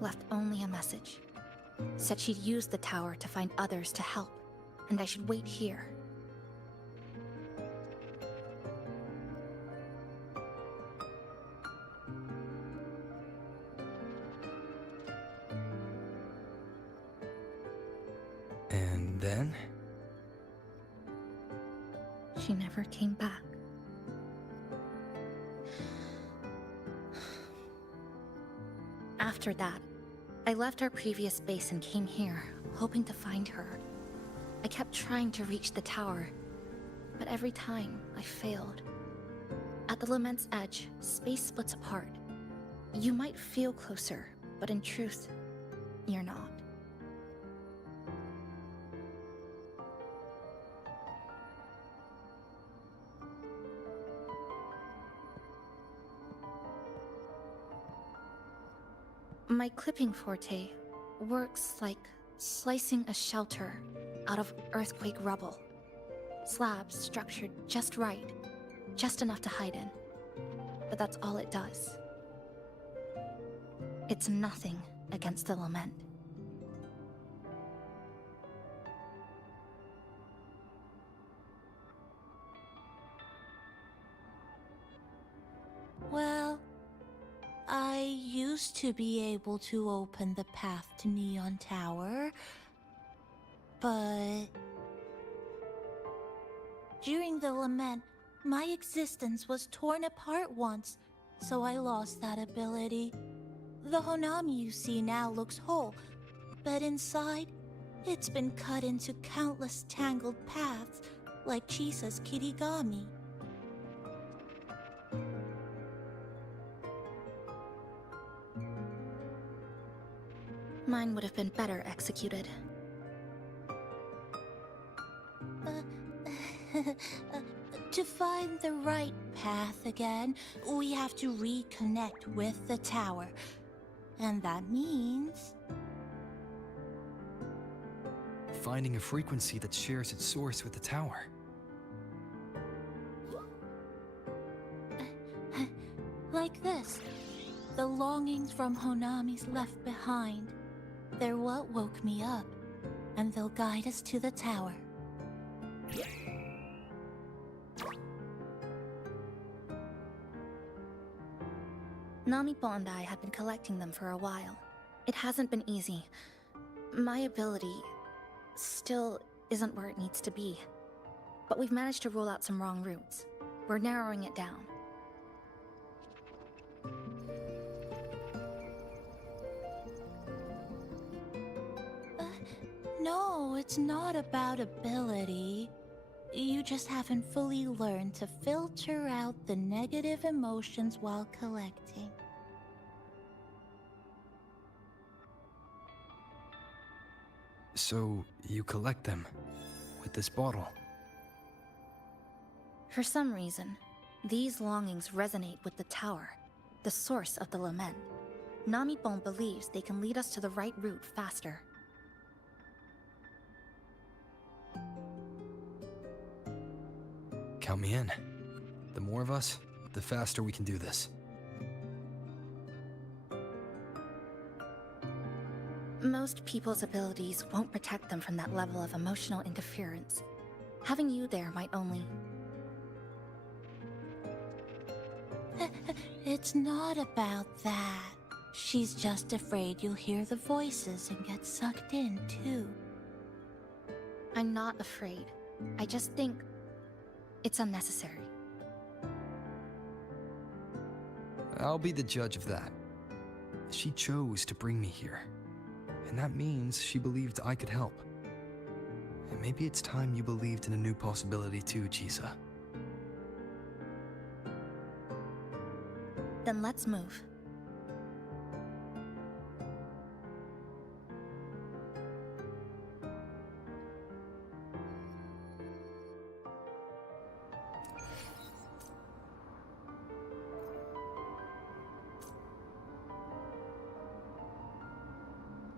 Left only a message. Said she'd use the tower to find others to help, and I should wait here. And then? She never came back. After that, I left our previous base and came here, hoping to find her. I kept trying to reach the tower, but every time I failed. At the Lament's edge, space splits apart. You might feel closer, but in truth, you're not. My clipping forte works like slicing a shelter out of earthquake rubble. Slabs structured just right, just enough to hide in. But that's all it does. It's nothing against the Lament. Well, I used to be able to open the path to Neon Tower, but during the Lament, My existence was torn apart once, so I lost that ability. The Honami you see now looks whole, but inside, it's been cut into countless tangled paths, like Chisa's Kirigami. Mine would have been better executed. To find the right path again, we have to reconnect with the tower. And that means... Finding a frequency that shares its source with the tower. Like this. The longings from Honami's left behind. They're what woke me up, and they'll guide us to the tower. Namipo and I have been collecting them for a while. It hasn't been easy. My ability still isn't where it needs to be. But we've managed to rule out some wrong routes. We're narrowing it down. No, it's not about ability. You just haven't fully learned to filter out the negative emotions while collecting. So, you collect them with this bottle. For some reason, these longings resonate with the tower, the source of the lament. Namipon believes they can lead us to the right route faster. Count me in. The more of us, the faster we can do this. Most people's abilities won't protect them from that level of emotional interference. Having you there might only... It's not about that. She's just afraid you'll hear the voices and get sucked in, too. I'm not afraid. I just think it's unnecessary. I'll be the judge of that. She chose to bring me here. And that means she believed I could help. And maybe it's time you believed in a new possibility too, Chisa. Then let's move.